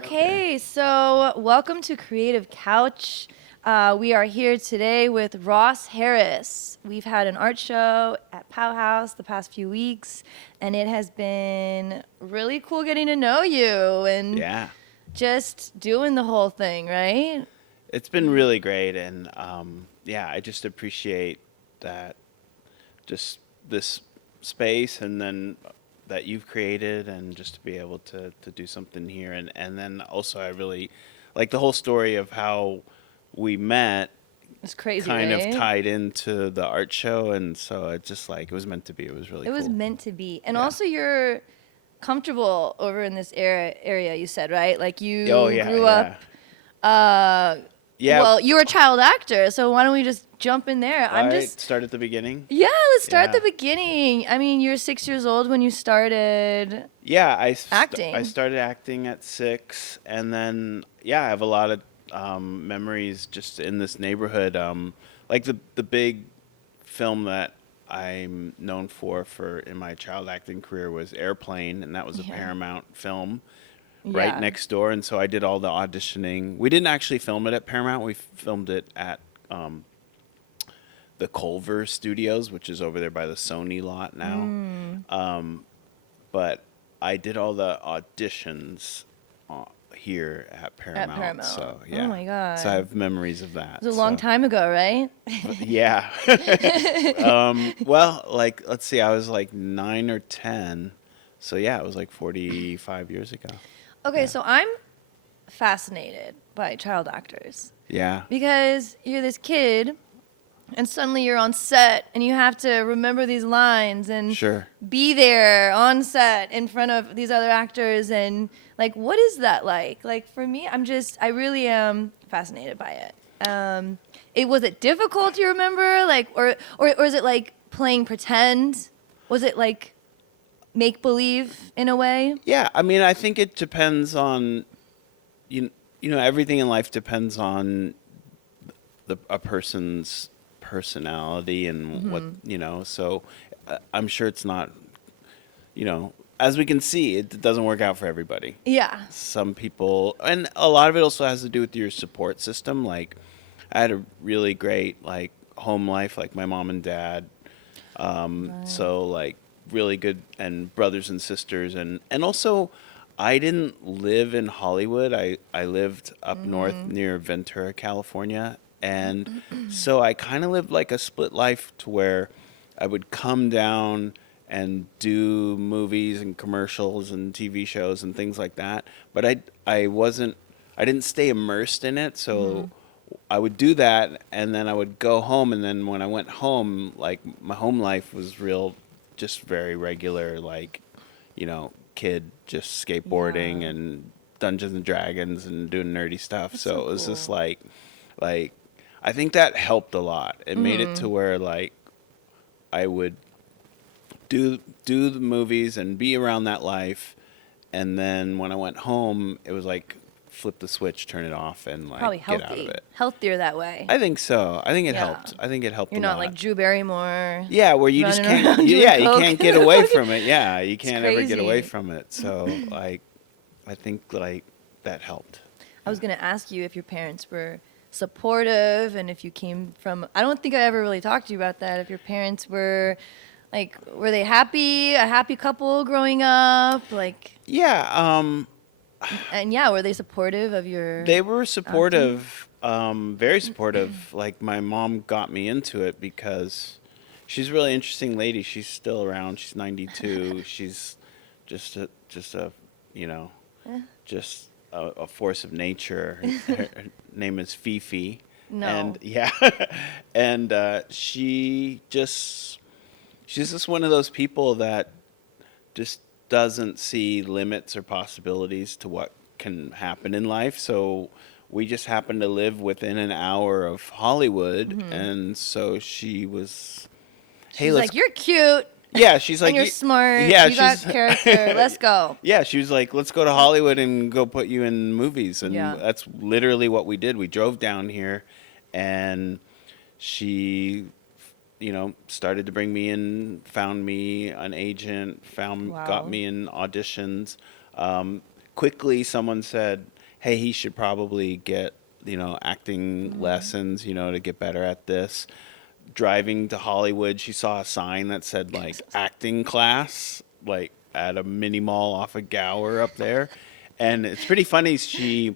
Okay, so welcome to Creative Couch. We are here today with Ross Harris. We've had an art show at Pow House the past few weeks, and it has been really cool getting to know you and Yeah, just doing the whole thing, right? it's been really great, and yeah, I just appreciate that, just this space, and then that you've created, and just to be able to do something here, and then also I really like the whole story of how we met, It's crazy, kind of right? tied into the art show, and so it just like it was meant to be. It was really It was cool. meant to be. And Yeah. also, you're comfortable over in this area, you said, right? Like Oh you yeah, grew yeah, up. Uh, yeah. well, you're a child actor, so why don't we just jump in there? All right, start at the beginning. Yeah, let's start at Yeah. the beginning. I mean, you're 6 years old when you started Yeah, I acting. started acting at 6, and then yeah, I have a lot of memories just in this neighborhood. Like the big film that I'm known for in my child acting career was Airplane, and that was a Yeah. Paramount film right Yeah. next door. And so I did all the auditioning. We didn't actually film it at Paramount. We filmed it at um, the Culver Studios, which is over there by the Sony lot now. Mm, But I did all the auditions here at at Paramount. Paramount. So Oh yeah, my so I God. have memories of It that. was a long So time ago, right? yeah. Well, like let's see, I was like 9 or 10. So yeah, it was like 45 years ago. Okay, Yeah. so I'm fascinated by child actors Yeah. because you're this kid and suddenly you're on set and you have to remember these lines and Sure. be there on set in front of these other actors and like what is that like for me I really am fascinated by it. It was it difficult to remember like or is it like playing pretend, was it like make believe in a way? Yeah, I mean, I think it depends on you. You know, everything in life depends on a person's personality and what you know. So I'm sure it's not. You know, as we can see, it doesn't work out for everybody. Yeah. Some people, and a lot of it also has to do with your support system. Like, I had a really great like home life, like my mom and dad. Right. So like really good, and brothers and sisters, and also I didn't live in Hollywood. I lived up north near Ventura, California, and so I kind of lived like a split life to where I would come down and do movies and commercials and TV shows and things like that. But I didn't stay immersed in it, so I would do that, and then I would go home, and then when I went home, like my home life was real, just very regular, like, kid just skateboarding Yeah. and Dungeons and Dragons and doing nerdy stuff. That's so So it was just cool. like I think that helped a lot. It made it to where like I would do the movies and be around that life, and then when I went home, it was like flip the switch, turn it off, and like Probably get out of it. healthier that way. I think so. I think it Yeah. helped. I think it helped You're a not like lot. Drew Barrymore Yeah, where you just running can't. around doing Yeah, you coke. can't get away from it. Yeah, you It's can't ever get away crazy. from it. So like, I think like that helped. I was Yeah. gonna ask you if your parents were supportive and if you came from. I don't think I ever really talked to you about that. If your parents were, like, were they happy? A happy couple growing up? Like, Yeah. and yeah, were they supportive of your They were acting? supportive. Very supportive. Like my mom got me into it because she's a really interesting lady. She's still around. She's 92. She's just a you know Eh, just a force of nature. Her name is Fifi, and no. yeah, and she's just one of those people that just doesn't see limits or possibilities to what can happen in life. So we just happened to live within an hour of Hollywood, and so she was, hey, She's let's. like, you're cute Yeah, she's and like, you're smart. yeah, You got she's. character. Let's go. Yeah, she was like, let's go to Hollywood and go put you in movies. And Yeah. that's literally what we did. We drove down here, and she, started to bring me in, found me an agent, got Wow. me in auditions, quickly someone said, hey, he should probably get, acting lessons, to get better at this. Driving to Hollywood, she saw a sign that said like acting class, like at a mini mall off of Gower up there. And it's pretty funny. She's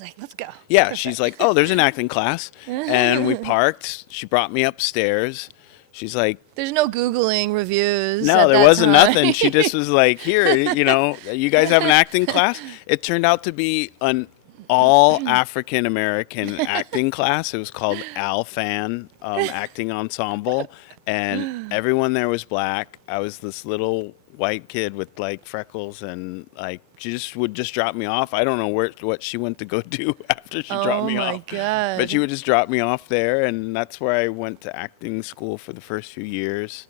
like, let's go. Yeah, she's like, oh, there's an acting class. And we parked. She brought me upstairs. She's like, There's no Googling reviews. no, at there that wasn't time. nothing. She just was like, here, you guys have an acting class. It turned out to be an all African American acting class. It was called Alfan Acting Ensemble. And everyone there was black. I was this little white kid with like freckles, and like she just would just drop me off. I don't know what she went to go do after she dropped me Oh my off. God. But she would just drop me off there, and that's where I went to acting school for the first few years.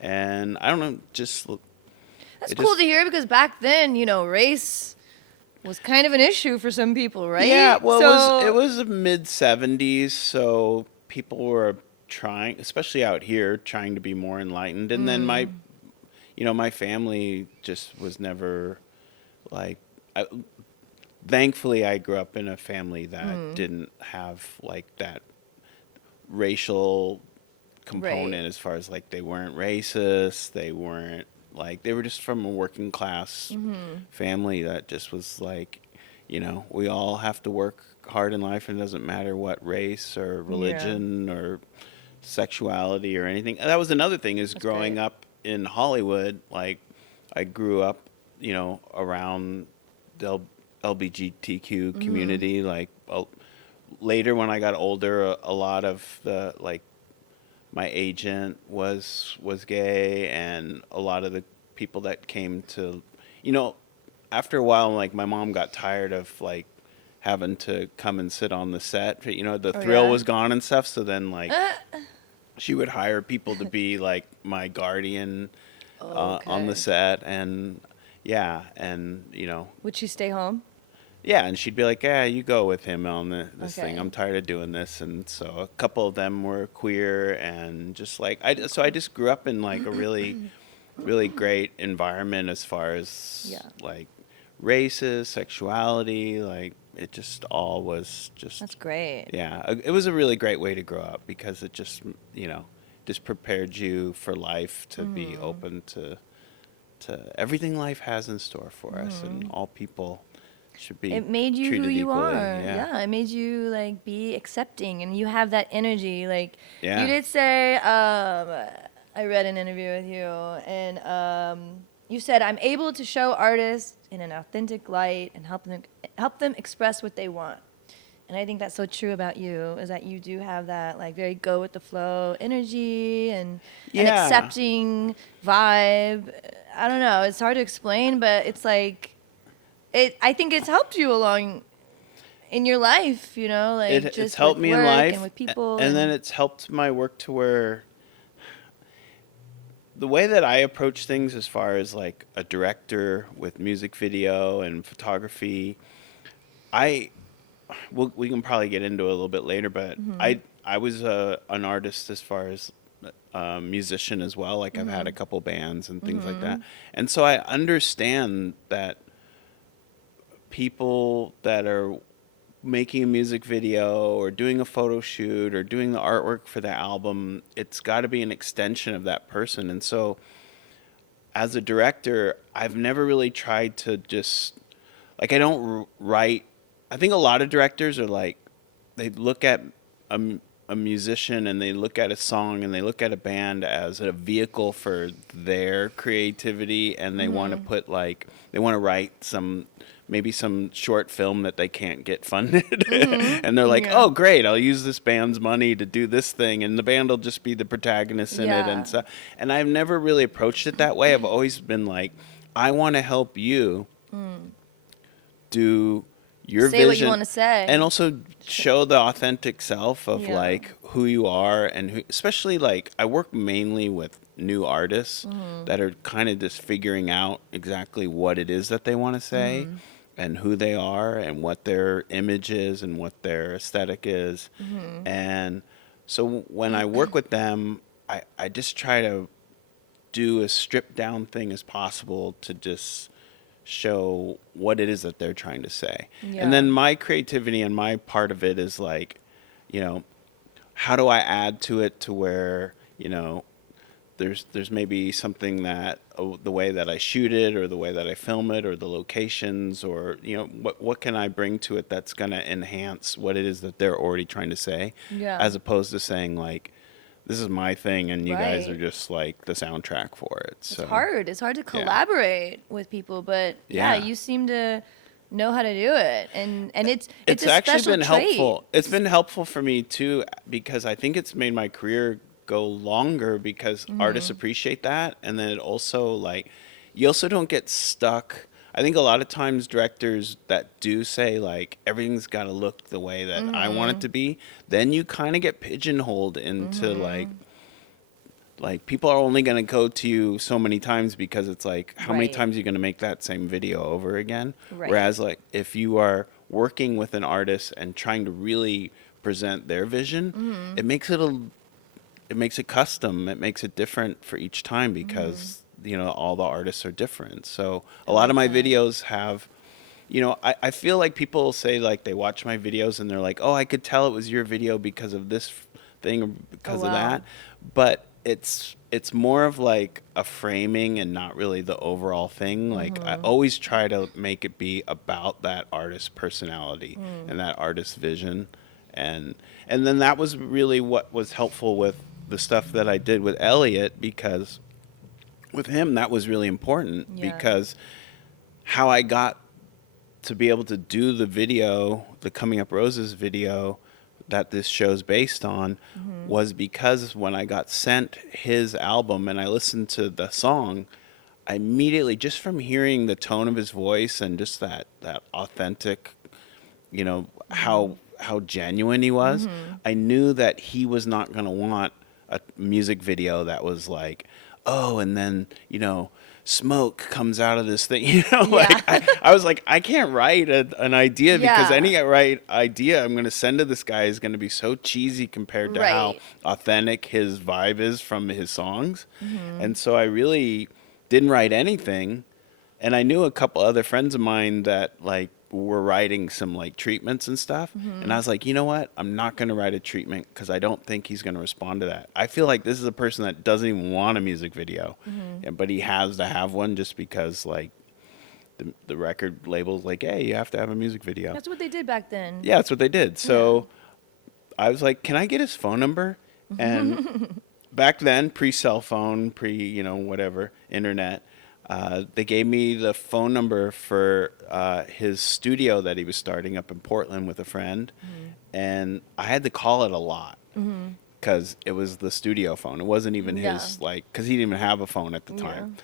And I don't know, That's it cool just- to hear because back then, race was kind of an issue for some people, right? Yeah, well, So- it was the mid '70s, so people were trying, especially out here, trying to be more enlightened. And then my family just was never like. Thankfully, I grew up in a family that didn't have like that racial component, Right. as far as like they weren't racist, they weren't like, they were just from a working class family that just was like, we all have to work hard in life, and it doesn't matter what race or religion or sexuality or anything. And that was another thing, is That's growing great. up in Hollywood, like I grew up, around the LGBTQ community. Like later when I got older, a lot of the like my agent was gay, and a lot of the people that came to, after a while, like my mom got tired of like having to come and sit on the set. The Oh, thrill yeah? was gone and stuff. So then like she would hire people to be like my guardian on the Okay. set, and yeah, and Would she stay home? yeah, and she'd be like, "Yeah, you go with him on this thing. Okay. I'm tired of doing this." And so a couple of them were queer, and just like I just grew up in like a really, really great environment as far as Yeah. like races, sexuality, like it just all was just That's great. yeah. It was a really great way to grow up, because it just just prepared you for life, to be open to everything life has in store for us, and all people should be It made you who treated you equally. are. Yeah. It made you like be accepting, and you have that energy. Like Yeah. you did say, I read an interview with you, and you said, "I'm able to show artists in an authentic light and help them express what they want." And I think that's so true about you, is that you do have that like very go with the flow energy and an Yeah. accepting vibe. I don't know, it's hard to explain, but it's like I think it's helped you along in your life, like It's just helped with me in work life, and with people. and then it's helped my work to where the way that I approach things, as far as like a director with music video and photography, we can probably get into it a little bit later, but I was an artist as far as a musician as well. Like I've had a couple bands and things like that, and so I understand that people that are making a music video or doing a photo shoot or doing the artwork for the album, it's got to be an extension of that person. And so as a director, I've never really tried to just like, I don't write. I think a lot of directors are like, they look at a musician, and they look at a song, and they look at a band as a vehicle for their creativity, and they want to put like, they want to write maybe some short film that they can't get funded. And they're like, Yeah. oh great, I'll use this band's money to do this thing, and the band will just be the protagonist in it Yeah. and stuff. And I've never really approached it that way. I've always been like, I want to help you do your Say vision, what you wanna say. and also show the authentic self of Yeah. like who you are, and especially like I work mainly with new artists that are kind of just figuring out exactly what it is that they want to say, and who they are, and what their image is, and what their aesthetic is. And so when I work with them, I just try to do as stripped down thing as possible to just show what it is that they're trying to say. Yeah. And then my creativity and my part of it is like, you know, how do I add to it to where, there's maybe something that the way that I shoot it or the way that I film it or the locations or what can I bring to it that's going to enhance what it is that they're already trying to say, Yeah. as opposed to saying like this is my thing and you guys are Right. just like the soundtrack for it. So It's hard to collaborate with people, but yeah, Yeah. you seem to know how to do it, and it's a actually special been trait. helpful. It's been helpful for me too because I think it's made my career go longer because artists appreciate that, and then it also like you also don't get stuck. I think a lot of times directors that do say like everything's got to look the way that I want it to be, then you kind of get pigeonholed into like people are only going to go to you so many times because it's like how many Right. times are you going to make that same video over again. Right. Whereas like if you are working with an artist and trying to really present their vision, it makes it custom, it makes it different for each time because all the artists are different. So a lot of my like that. videos have I feel like people say like they watch my videos and they're like, oh, I could tell it was your video because of this thing or because of wow. that. But it's more of like a framing and not really the overall thing. Like I always try to make it be about that artist's personality and that artist's vision. And then that was really what was helpful with the stuff that I did with Elliot, because with him that was really important Yeah. because how I got to be able to do the video, the Coming Up Roses video that this show's based on, was because when I got sent his album and I listened to the song, I immediately, just from hearing the tone of his voice and just that authentic, how genuine he was, I knew that he was not going to want a music video that was like, oh, and then smoke comes out of this thing. Like I was like, I can't write an idea because Yeah. any right idea I'm going to send to this guy is going to be so cheesy compared to how Right. authentic his vibe is from his songs. And so I really didn't write anything. And I knew a couple other friends of mine that like were writing some like treatments and stuff. And I was like, you know what? I'm not going to write a treatment because I don't think he's going to respond to that. I feel like this is a person that doesn't even want a music video, but he has to have one just because like the record label's like, hey, you have to have a music video. That's what they did back then. Yeah, that's what they did. So I was like, can I get his phone number? And back then, pre-cell phone, whatever, internet, they gave me the phone number for his studio that he was starting up in Portland with a friend. And I had to call it a lot because it was the studio phone. It wasn't even his, like, because he didn't even have a phone at the time.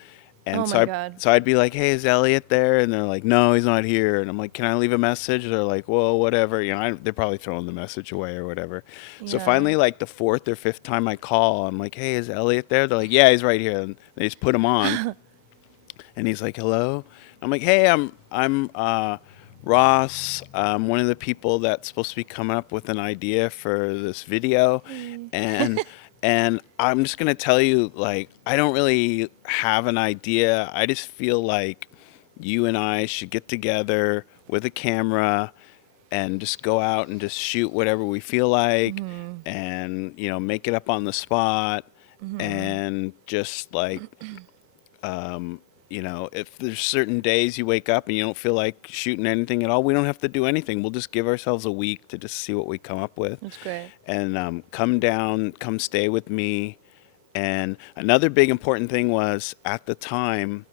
And Oh so my God. so I'd be like, hey, is Elliot there? And they're like, no, he's not here. And I'm like, can I leave a message? They're like, well, whatever. They're probably throwing the message away or whatever. So Yeah. finally, like the fourth or fifth time I call, I'm like, hey, is Elliot there? They're like, yeah, he's right here. And they just put him on. And he's like, hello? I'm like, hey, I'm Ross. I'm one of the people that's supposed to be coming up with an idea for this video. And I'm just going to tell you, like, I don't really have an idea. I just feel like you and I should get together with a camera and just go out and just shoot whatever we feel like and, make it up on the spot and just like, if there's certain days you wake up and you don't feel like shooting anything at all, we don't have to do anything. We'll just give ourselves a week to just see what we come up with. That's great. And come stay with me. And another big important thing was at the time,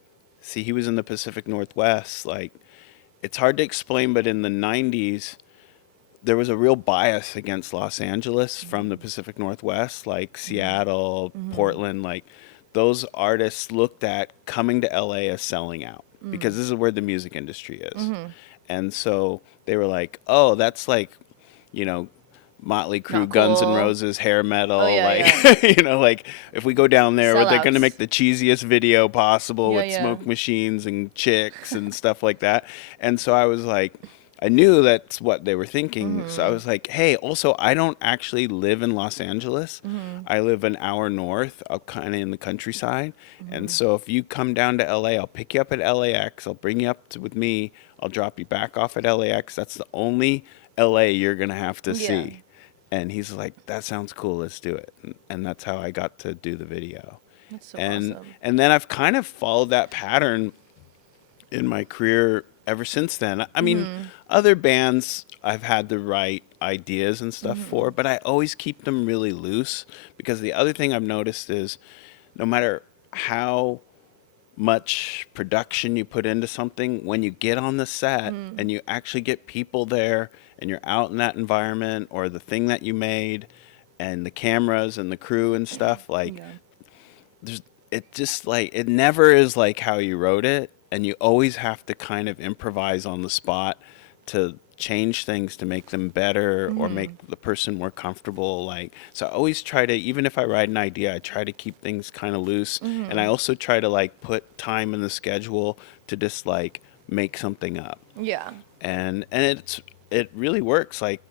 see, he was in the Pacific Northwest. Like, it's hard to explain, but in the 90s, there was a real bias against Los Angeles from the Pacific Northwest, like Seattle, Portland, like those artists looked at coming to LA as selling out because this is where the music industry is. And so they were like, oh, that's like, Motley Crue, Not Guns N' cool. Roses, hair metal, Oh, yeah, like, like if we go down there, they're going to Sellouts. make the cheesiest video possible Yeah, with yeah. smoke machines and chicks and stuff like that. And so I was like, I knew that's what they were thinking. So I Mm-hmm. was like, hey, also, I don't actually live in Los Angeles. Mm-hmm. I live an hour north, up kind of in the countryside. And Mm-hmm. so if you come down to LA, I'll pick you up at LAX. I'll bring you up with me. I'll drop you back off at LAX. That's the only LA you're going to have to Yeah. see. And he's like, that sounds cool. Let's do it. And that's how I got to do the video. That's so And awesome. and then I've kind of followed that pattern in my career ever since then. I mean, Mm-hmm. other bands I've had the right ideas and stuff Mm-hmm. for, but I always keep them really loose because the other thing I've noticed is no matter how much production you put into something, when you get on the set Mm-hmm. and you actually get people there and you're out in that environment or the thing that you made and the cameras and the crew and stuff, like Yeah. there's it just like it never is like how you wrote it, and you always have to kind of improvise on the spot to change things to make them better or Mm-hmm. make the person more comfortable. Like, so I always try to, even if I write an idea, I try to keep things kind of loose, and I Mm-hmm. also try to like put time in the schedule to just like make something up. Yeah. And it really works. Like,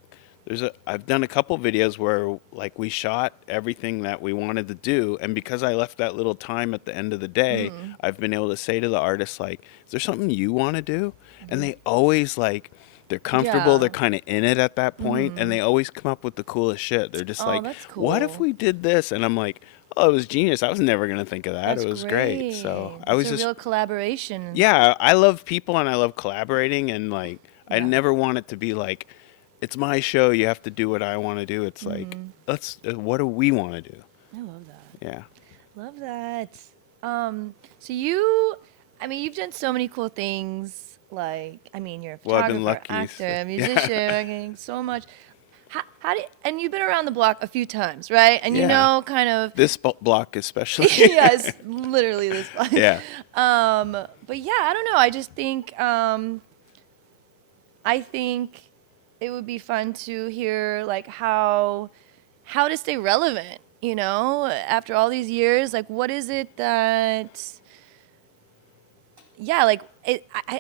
I've done a couple videos where like we shot everything that we wanted to do, and because I left that little time at the end of the day, Mm-hmm. I've been able to say to the artist like, is there something you want to do? And Mm-hmm. they always like, they're comfortable, Yeah. they're kind of in it at that point, and Mm-hmm. they always come up with the coolest shit. They're just Oh, like, that's what if cool. we did this? And I'm like, oh, it was genius. I was never going to think of that. That's It was great. So great. I It's was a just, real collaboration. yeah, I love people and I love collaborating, and like I Yeah. never want it to be like it's my show, you have to do what I want to do. It's like Mm-hmm. let's what do we want to do? I love that. Yeah. Love that. So you, I mean, you've done so many cool things. Like, I mean, you're a Well, I've been photographer, lucky. actor, So, a yeah. musician, working so much. How do and you've been around the block a few times, right? And you Yeah. know, kind of, This block especially. yes, literally this block. Yeah. But yeah, I don't know. I just think, I think it would be fun to hear like how to stay relevant, you know, after all these years. Like, what is it that, yeah, like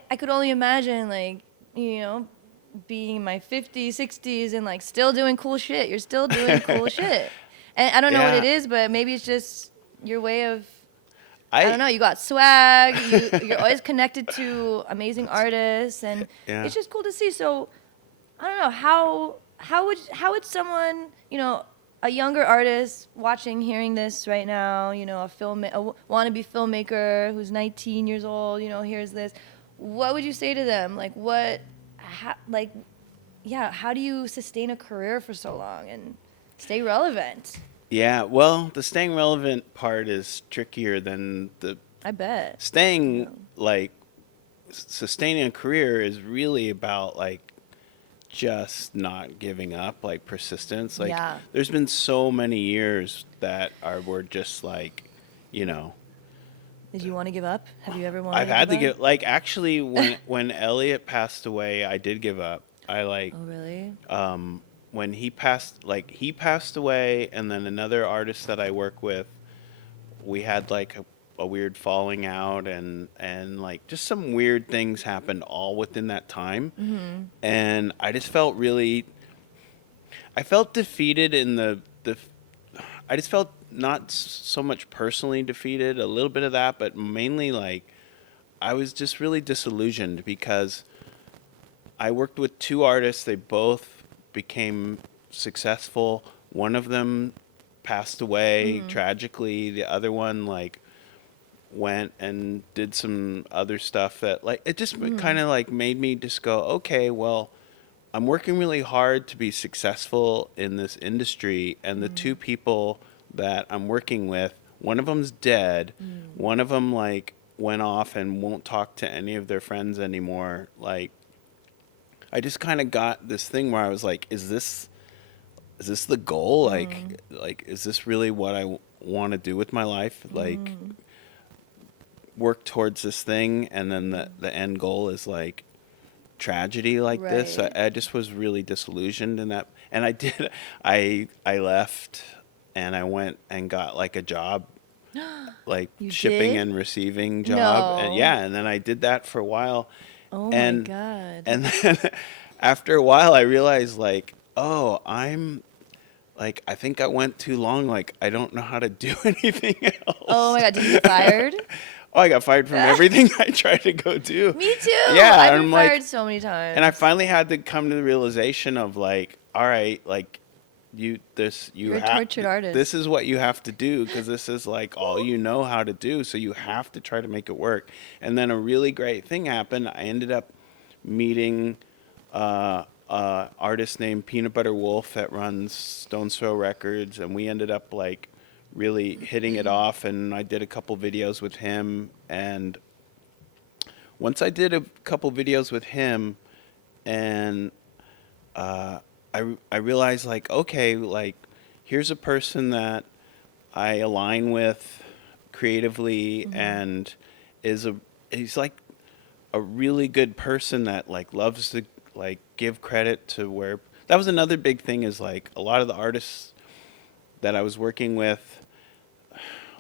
I could only imagine, like, you know, being in my 50s, 60s and like still doing cool shit. You're still doing cool shit. And I don't know what it Yeah. is, but maybe it's just your way of, I don't I know, you got swag, you're always connected to amazing artists, and yeah. it's just cool to see. So I don't know how would someone, you know, a younger artist watching, hearing this right now, you know, a wannabe filmmaker who's 19 years old, you know, hears this, what would you say to them? Like, like, yeah, how do you sustain a career for so long and stay relevant? Yeah, well, the staying relevant part is trickier than the I bet. Yeah. staying like sustaining a career is really about like just not giving up, like persistence. Like Yeah. there's been so many years that are were just like, you know, Did you want to give up? Have you ever wanted I've to had to give up? give like actually when Elliot passed away, I did give up. I like Oh, really? when he passed away, and then another artist that I work with, we had like a weird falling out, and like just some weird things happened all within that time, Mm-hmm. and I just felt really I felt defeated in the I just felt not so much personally defeated, a little bit of that, but mainly like I was just really disillusioned because I worked with two artists. They both became successful. One of them passed away Mm-hmm. tragically. The other one like went and did some other stuff that like it just Mm-hmm. kind of like made me just go, okay, well, I'm working really hard to be successful in this industry, and the two people that I'm working with, one of them's dead. Mm-hmm. One of them like went off and won't talk to any of their friends anymore. Like I just kind of got this thing where I was like, is this the goal? Like is this really what I want to do with my life? Like Mm-hmm. work towards this thing, and then the end goal is like tragedy like this. Right. I just was really disillusioned in that, and I did. I left, and I went and got like a job, like You shipping did? and receiving job, and No. yeah, and then I did that for a while, Oh my and God. and then after a while, I realized like, oh, I think I went too long. Like, I don't know how to do anything Oh else. my God, did you get fired? Oh, I got fired from everything I tried to go do. Me too. Yeah, I've and been I'm fired like, so many and I times. finally had to come to the realization of like, all right, like you You're a have tortured this artist. is what you have to do because this is like all you know how to do, so you have to try to make it work. And then a really great thing happened. I ended up meeting artist named Peanut Butter Wolf that runs Stone's Throw Records, and we ended up like really hitting it off. And I did a couple videos with him, and once I did a couple videos with him, and I realized like, okay, like here's a person that I align with creatively, and is a he's like a really good person that like loves to like give credit to where that was another big thing is like a lot of the artists that I was working with,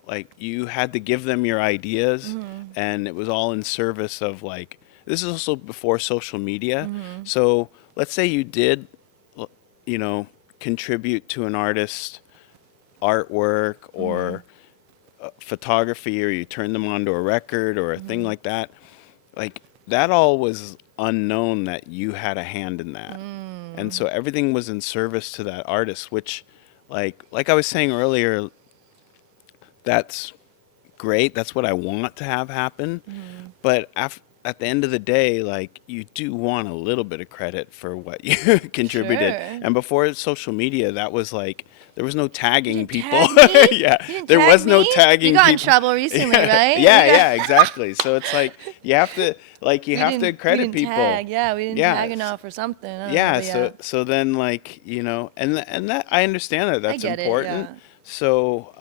like you had to give them your ideas, and it was all in service of like this is also before social media. So let's say you did you know contribute to an artist artwork or photography, or you turned them onto a record or a thing like that, like that all was unknown that you had a hand in that. And so everything was in service to that artist, which like I was saying earlier, that's great. That's what I want to have happen. But at the end of the day, like you do want a little bit of credit for what you contributed. Sure. And before social media, that was like there was no You tagging didn't people. tag me? Yeah, You didn't there tag was no me? tagging You got in people. trouble recently, Yeah, right? yeah, You got- yeah, exactly. So it's like you have to we credit didn't people. tag. Yeah, we didn't Yeah, tag enough or something. I don't know, yeah, but yeah. so then like and that I understand that I that's get it, important. yeah. So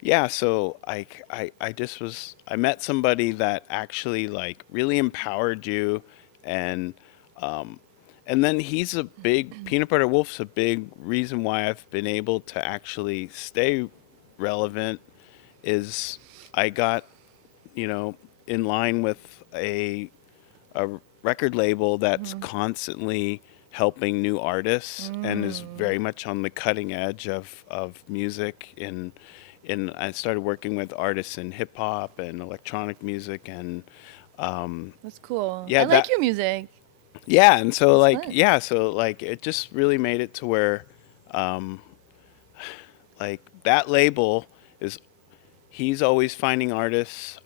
yeah, so I just was I met somebody that actually like really empowered you, and um and then he's a big Peanut Butter Wolf's a big reason why I've been able to actually stay relevant is I got, you know, in line with a record label that's constantly helping new artists and is very much on the cutting edge of music in I started working with artists in hip hop and electronic music, and That's cool. yeah I like that your music. yeah, and so It's like fun. yeah, so like it just really made it to where um like that label is he's always finding artists,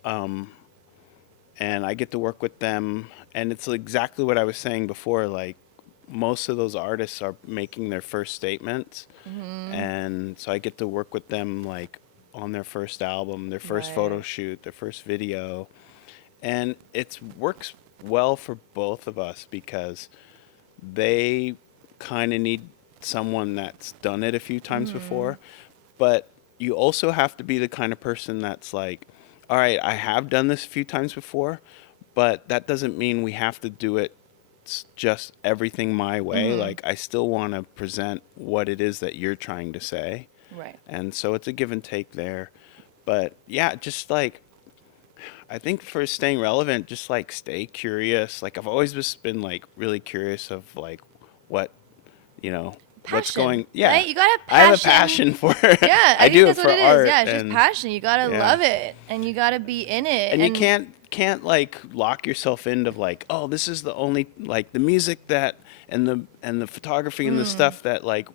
and I get to work with them. And it's exactly what I was saying before. Like most of those artists are making their first statements, and so I get to work with them like on their first album, their first photo Right. shoot, their first video, and it works well for both of us because they kind of need someone that's done it a few times before, but you also have to be the kind of person that's like, all right, I have done this a few times before, but that doesn't mean we have to do it just everything my way. Like I still want to present what it is that you're trying to say. Right. And so it's a give and take there. But yeah, just like I think for staying relevant, just like stay curious. Like I've always just been like really curious of like what, you know, what's Passion, going. Yeah, right? You gotta have I have a passion. passion for. Yeah, I I think do it that's for what it is. art, Yeah, it's just and passion. You gotta yeah, love it, and you gotta be in it. and you can't like lock yourself into like, oh, this is the only like the music that and the photography and the stuff that like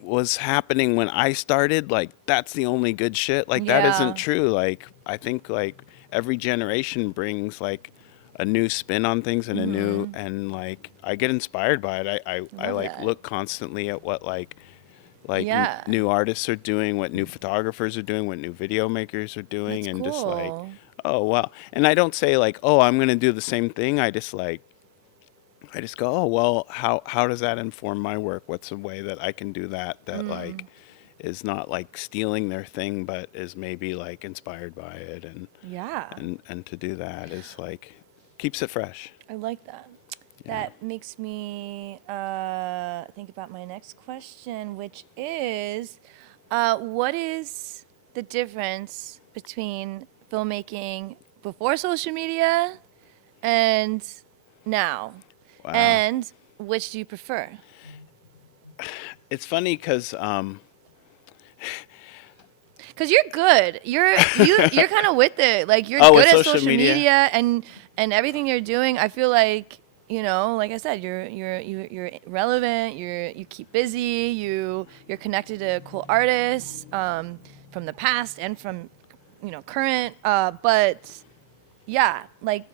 was happening when I started, like that's the only good shit. Like that isn't Yeah, true. Like I think like every generation brings like a new spin on things and a new and like I get inspired by it. I love like that. look constantly at what like Yeah, new artists are doing, what new photographers are doing, what new video makers are doing, that's and just like, cool. oh wow. And I don't say like, oh, I'm gonna do the same thing. I just go, oh well, how does that inform my work? What's a way that I can do that that like is not like stealing their thing, but is maybe like inspired by it, Yeah, and to do that is like keeps it fresh. I like that. Yeah. That makes me think about my next question, which is, what is the difference between filmmaking before social media and now? Wow. And which do you prefer? It's funny because Because you're good. You're kind of with it. Like you're Oh, good with at social social media? media and everything you're doing. I feel like like I said, you're relevant. You keep busy. You're connected to cool artists from the past and from current. But yeah, like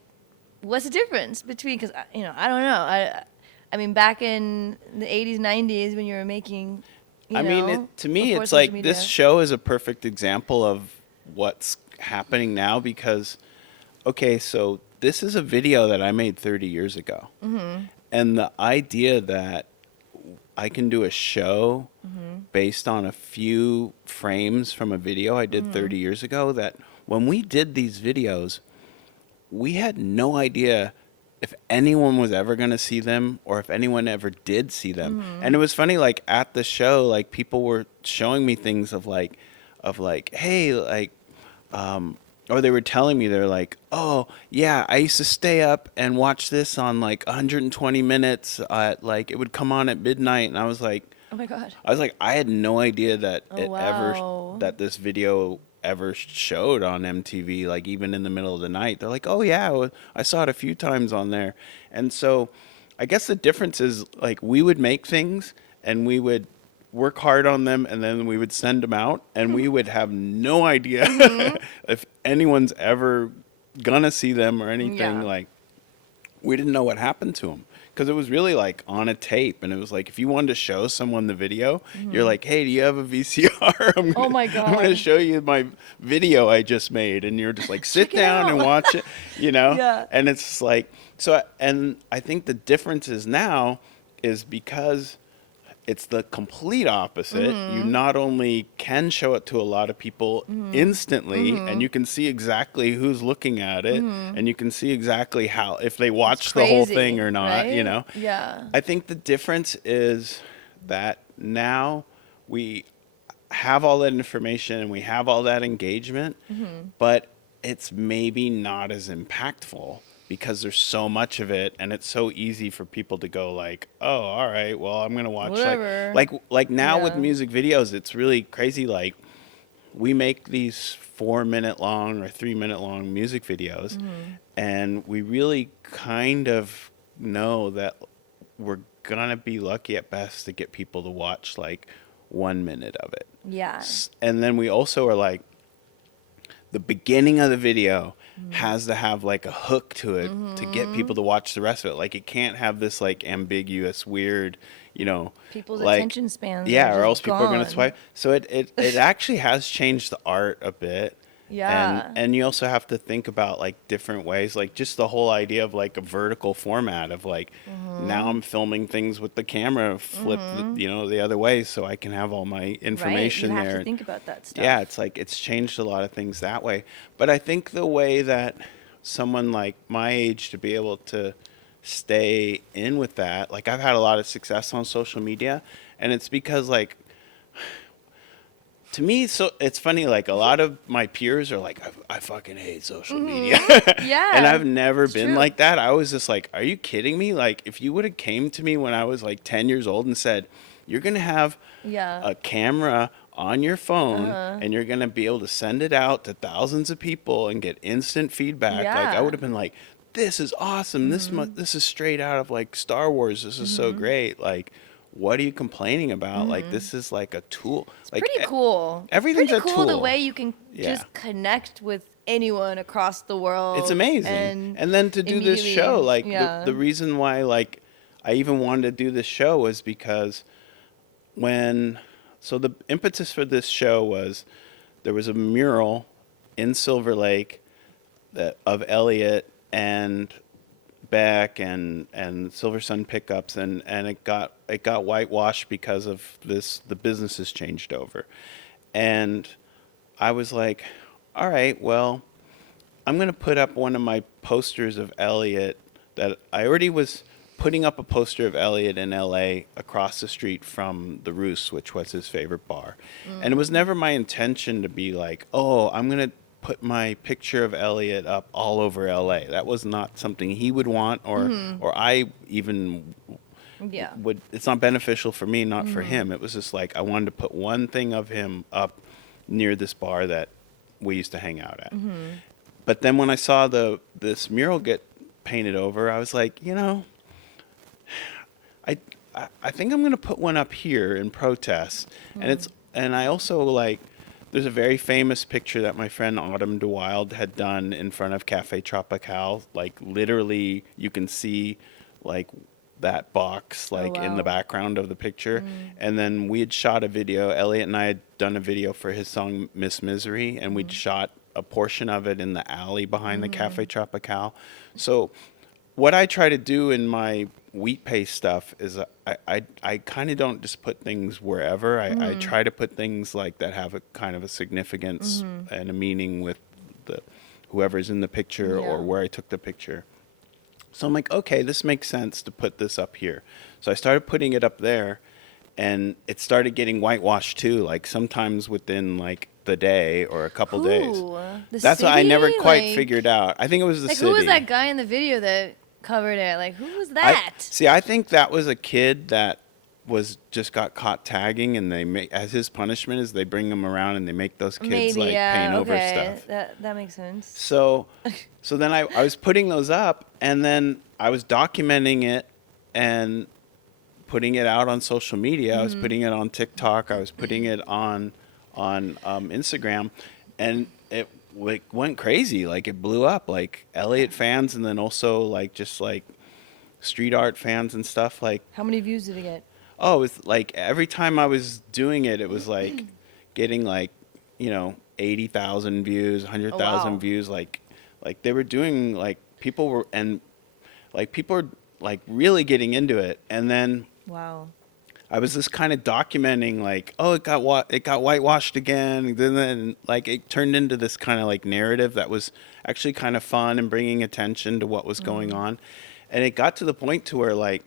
what's the difference between? Because I don't know. I mean, back in the '80s, '90s when you were making, I mean, to me, before it's social like this media. show is a perfect example of what's happening now because, okay, so this is a video that I made 30 years ago. Mm-hmm. And the idea that I can do a show based on a few frames from a video I did 30 years ago, that when we did these videos, we had no idea if anyone was ever going to see them or if anyone ever did see them. And it was funny, like at the show, like people were showing me things of like, hey, like, or they were telling me, they're like, oh yeah, I used to stay up and watch this on like 120 minutes at like, it would come on at midnight. And Oh my God. I had no idea that Oh wow. that this video ever showed on MTV, like even in the middle of the night. They're like, oh yeah, I saw it a few times on there. And so I guess the difference is like we would make things and we would work hard on them and then we would send them out and we would have no idea if anyone's ever gonna see them or anything. Yeah. Like we didn't know what happened to them because it was really like on a tape, and it was like if you wanted to show someone the video, you're like, hey, do you have a VCR? Oh my I'm gonna God. show you my video I just made, and you're just like, sit Check it down and out. watch it, Yeah. And it's just like so. And I think the difference is now is because it's the complete opposite. You not only can show it to a lot of people instantly, and you can see exactly who's looking at it, and you can see exactly how, if they watch the whole Crazy, thing or not, right? Yeah. I think the difference is that now we have all that information and we have all that engagement, but it's maybe not as impactful because there's so much of it and it's so easy for people to go like, oh, all right, well, I'm going to watch Whatever. like now with Yeah. music videos, it's really crazy. Like we make these 4 minute long or 3 minute long music videos and we really kind of know that we're gonna be lucky at best to get people to watch like 1 minute of it. Yeah. And then we also are like, the beginning of the video has to have like a hook to it to get people to watch the rest of it. Like it can't have this like ambiguous, weird, People's like, attention spans. yeah, are or just else people are gonna gone. swipe. So it actually has changed the art a bit. Yeah. And you also have to think about like different ways, like just the whole idea of like a vertical format of like now I'm filming things with the camera flipped, the other way, so I can have all my information right. You there. have to think about that stuff. Yeah, it's like it's changed a lot of things that way. But I think the way that someone like my age to be able to stay in with that, like I've had a lot of success on social media, and it's because like to me, so it's funny, like a lot of my peers are like, I fucking hate social media. Yeah. And I've never been true. like that. I was just like, are you kidding me? Like if you would have came to me when I was like 10 years old and said, you're going to have Yeah. a camera on your phone and you're going to be able to send it out to thousands of people and get instant feedback. Like I Yeah. would have been like, this is awesome. This is straight out of like Star Wars. This is so great. Like, what are you complaining about? Like this is like a tool. Like Pretty cool. everything's Pretty a cool the tool. way you can Yeah. just connect with anyone across the world. It's amazing. And then to do this show, immediately- like yeah. the reason why like I even wanted to do this show was because so the impetus for this show was there was a mural in Silver Lake of Elliott and Beck and Silver Sun pickups and it got whitewashed because of the businesses changed over. And I was like, all right, well, I'm going to put up one of my posters of Elliott that I already was putting up a poster of Elliott in LA across the street from the Roos, which was his favorite bar. And it was never my intention to be like, oh, I'm going to put my picture of Elliot up all over LA. That was not something he would want, or I even Yeah. would. It's not beneficial for me, not for him. It was just like I wanted to put one thing of him up near this bar that we used to hang out at. But then when I saw this mural get painted over, I was like, I I think I'm gonna put one up here in protest, and I also like. There's a very famous picture that my friend Autumn DeWild had done in front of Cafe Tropical. Like literally, you can see like that box like in the wow. background of the picture. And then we had shot a video. Elliot and I had done a video for his song Miss Misery, and we'd shot a portion of it in the alley behind the Cafe Tropical. So what I try to do in my wheat paste stuff is I kind of don't just put things wherever. I try to put things like that have a kind of a significance and a meaning with the whoever's in the picture or Yeah. where I took the picture. So I'm like, okay, this makes sense to put this up here. So I started putting it up there, and it started getting whitewashed too, like sometimes within like the day or a couple days. Who? The That's what I never city? quite Like- figured out. I think it was the Like, city. who was that guy in the video that covered it? Like, who was I, that? see, I think that was a kid that was just got caught tagging, and they make as his punishment is they bring him around and they make those kids Maybe, like yeah. paint over Okay, stuff. that makes sense. So, so then I was putting those up, and then I was documenting it and putting it out on social media. I was putting it on TikTok. I was putting it on Instagram, and it like went crazy. Like it blew up. Like Elliot fans, and then also like just like street art fans and stuff. Like How many views did it get? oh, it was like every time I was doing it, it was like getting like 80,000 views, 100,000 wow. views. Like they were doing like people were like really getting into it, and then. Wow. I was just kind of documenting like, oh, it got whitewashed again. And then like it turned into this kind of like narrative that was actually kind of fun and bringing attention to what was going on. And it got to the point to where like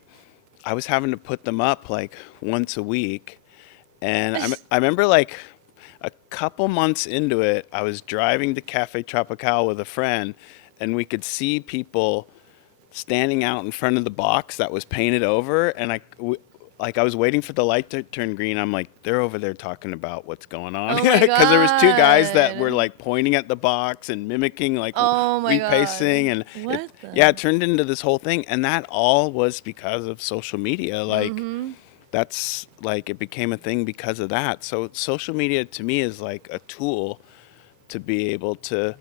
I was having to put them up like once a week. And I remember like a couple months into it, I was driving to Cafe Tropical with a friend, and we could see people standing out in front of the box that was painted over, and I was waiting for the light to turn green. I'm like, they're over there talking about what's going on, Oh my because there was two guys that God. were like pointing at the box and mimicking like Oh my God. repasting, and What the- it turned into this whole thing, and that all was because of social media. Like that's like it became a thing because of that. So social media to me is like a tool to be able to,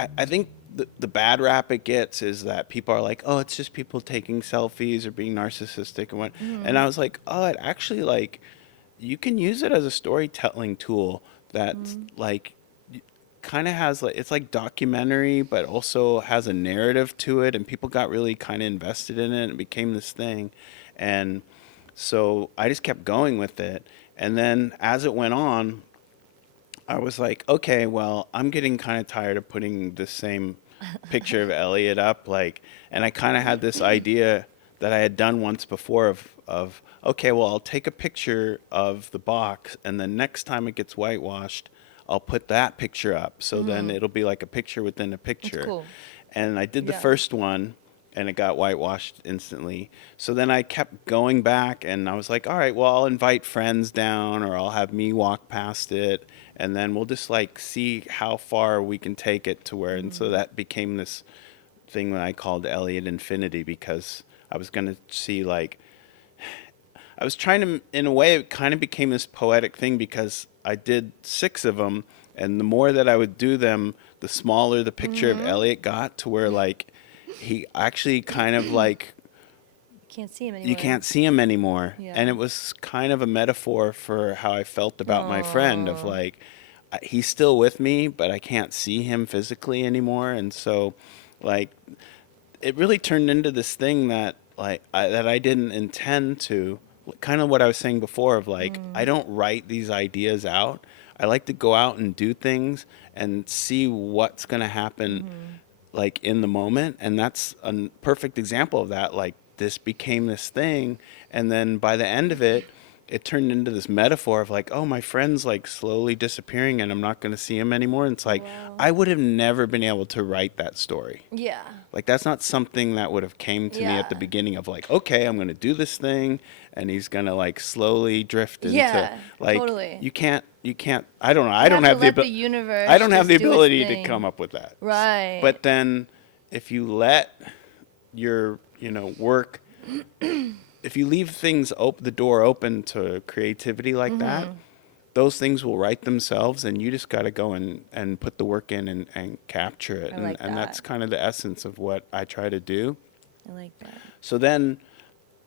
I think the bad rap it gets is that people are like, oh, it's just people taking selfies or being narcissistic and what. And I was like, oh, it actually like you can use it as a storytelling tool that like kind of has like it's like documentary but also has a narrative to it, and people got really kind of invested in it, and it became this thing. And so I just kept going with it, and then as it went on, I was like, okay, well, I'm getting kind of tired of putting the same picture of Elliot up, like, and I kind of had this idea that I had done once before of okay, well, I'll take a picture of the box, and then next time it gets whitewashed, I'll put that picture up. So then it'll be like a picture within a picture. cool. And I did the Yeah. first one, and it got whitewashed instantly. So then I kept going back, and I was like, all right, well, I'll invite friends down, or I'll have me walk past it, and then we'll just like see how far we can take it to where. And so that became this thing that I called Elliot Infinity, because I was going to see like, I was trying to, in a way, it kind of became this poetic thing because I did 6 of them, and the more that I would do them, the smaller the picture of Elliot got, to where like he actually kind of like Can't see him anymore. you can't see him anymore. Yeah. And it was kind of a metaphor for how I felt about my friend of like he's still with me, but I can't see him physically anymore. And so like it really turned into this thing that like that I didn't intend to, kind of what I was saying before of like I don't write these ideas out. I like to go out and do things and see what's going to happen like in the moment, and that's a perfect example of that. Like this became this thing, and then by the end of it, it turned into this metaphor of like, oh, my friend's like slowly disappearing and I'm not going to see him anymore. And it's like, Wow. I would have never been able to write that story. Yeah. Like that's not something that would have came to me at the Yeah. beginning of like, okay, I'm going to do this thing and he's going to like slowly drift into Yeah, like totally. you can't I don't know. I You don't have have to the let the ability. universe I don't have the just do its ability to thing. come up with that. Right. But then if you let your, work, if you leave things the door open to creativity like Mm-hmm. that, those things will write themselves and you just got to go and put the work in and capture it. I like and that's that. kind of the essence of what I try to do. I like that. So then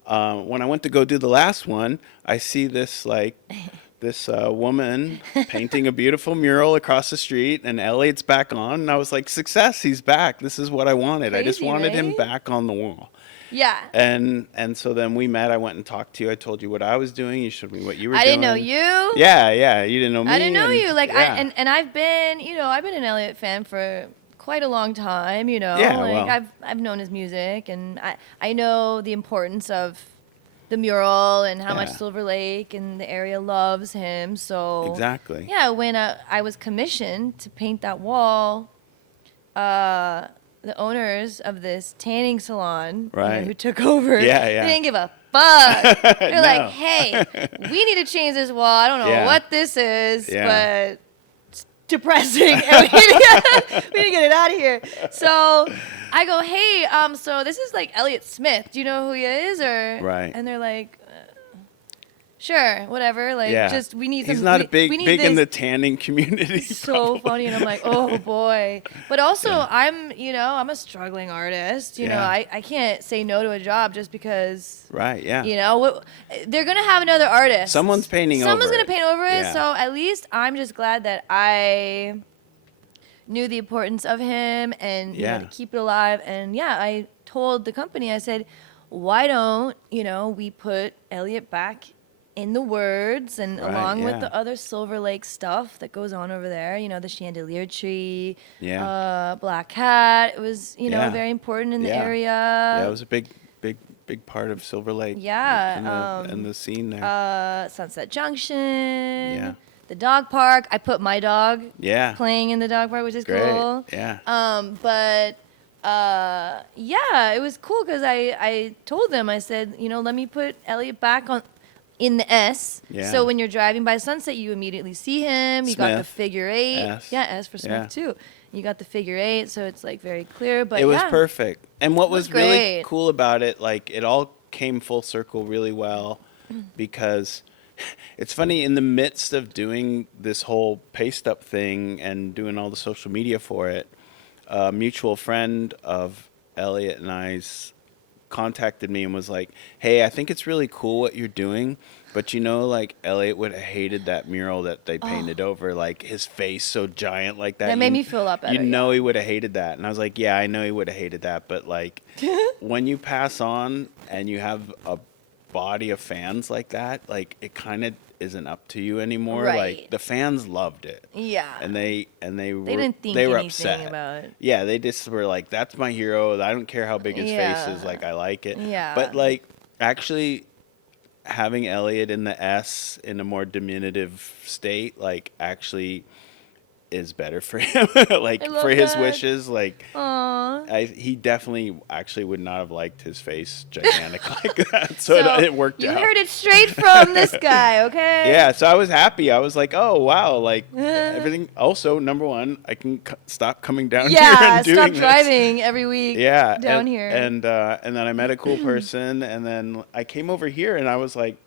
when I went to go do the last one, I see this this woman painting a beautiful mural across the street, and Elliot's back on. And I was like, success, he's back. This is what I wanted. I just Crazy, wanted him right? back on the wall. Yeah. And so then we met. I went and talked to you. I told you what I was doing. You showed me what you were I doing. didn't know you. Yeah. You didn't know me. I didn't know and- you. Like yeah. and I've been, I've been an Elliot fan for quite a long time, Yeah, Like well. I've known his music and I know the importance of the mural and how much Yeah. Silver Lake and the area loves him. So Exactly. yeah, when I was commissioned to paint that wall, the owners of this tanning salon, Right. who took over, Yeah. they didn't give a fuck. They're No. like, hey, we need to change this wall. I don't know Yeah. what this is, Yeah. but it's depressing. And we need to get it out of here. So I go, hey, so this is like Elliot Smith. Do you know who he is? Or Right. And they're like, sure, whatever. Like, Yeah. just we need. He's some, not we, a big we need in the this. tanning community. It's so funny, and I'm like, oh boy. But also, I'm a struggling artist. Yeah. I can't say no to a job just because. Right. Yeah. They're gonna have another artist. Someone's painting Someone's over gonna it. paint over it. Yeah. So at least I'm just glad that I knew the importance of him and Yeah. to keep it alive. And yeah, I told the company, I said, why don't we put Elliot back in the words and Right, along with yeah. the other Silver Lake stuff that goes on over there, the chandelier tree, Yeah. Black Cat. It was, Yeah. very important in the Yeah. area. Yeah, it was a big part of Silver Lake. Yeah, and the scene there. Sunset Junction. Yeah. The dog park. I put my dog Yeah. playing in the dog park, which is Great. cool. Yeah. But yeah, it was cool because I told them, I said, let me put Elliot back in the S. Yeah. So when you're driving by Sunset, you immediately see him. You got the Smith. figure 8. S. Yeah, S for Smith Yeah. too. You got the figure 8, so it's like very clear. But It was yeah. perfect. And what was was really great. cool about it, like it all came full circle really well because it's funny in the midst of doing this whole paste up thing and doing all the social media for it, a mutual friend of Elliot and I's contacted me and was like, hey, I think it's really cool what you're doing, but like Elliot would have hated that mural that they painted over, like his face so giant like that. That made me feel a lot better, He would have hated that. And I was like, yeah, I know he would have hated that, but like when you pass on and you have a body of fans like that, like it kind of isn't up to you anymore. Right. Like the fans loved it. Yeah. And they didn't think they were anything upset about it. Yeah, they just were like, that's my hero. I don't care how big his Yeah. face is. Like, I like it. Yeah. But like, actually having Elliot in the S in a more diminutive state, like actually is better for him. Like I love for his that. wishes, like Aw. he definitely actually would not have liked his face gigantic like that. So, it worked you out. heard it straight from this guy, okay? Yeah, so I was happy. I was like, "Oh wow!" Like everything. Also, number one, I can stop coming down here Yeah, and doing stop this. driving every week Yeah, down and, here. and then I met a cool person, and then I came over here, and I was like,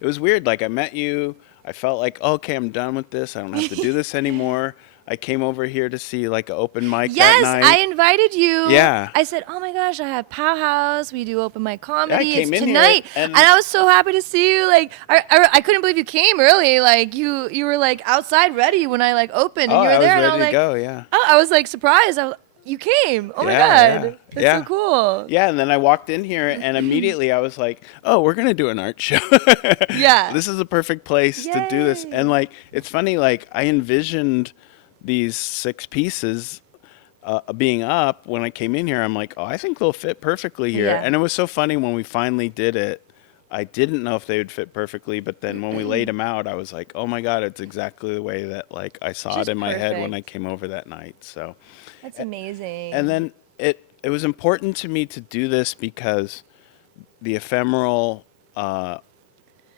it was weird. Like I met you, I felt like, okay, I'm done with this. I don't have to do this anymore. I came over here to see like an open mic Yes, that night. I invited you. Yeah. I said, oh my gosh, I have Powhouse. We do open mic comedy. came It's in here tonight. and- I was so happy to see you. Like, I couldn't believe you came early. Like, you were like outside ready when I like opened and Oh, you were I was there. ready and I was to like, go. Yeah. oh, I was like surprised. You came. Oh my Yeah, God. yeah, That's yeah. so cool. Yeah, and then I walked in here, and immediately I was like, "Oh, we're gonna do an art show. Yeah. This is a perfect place to do this." Yay. And like, it's funny. Like, I envisioned these 6 pieces being up when I came in here. I'm like, "Oh, I think they'll fit perfectly here." Yeah. And it was so funny when we finally did it. I didn't know if they would fit perfectly, but then when we laid them out, I was like, oh my God, it's exactly the way that like I saw Just it in my head when I perfect. came over that night. So, That's amazing. and then it was important to me to do this because the ephemeral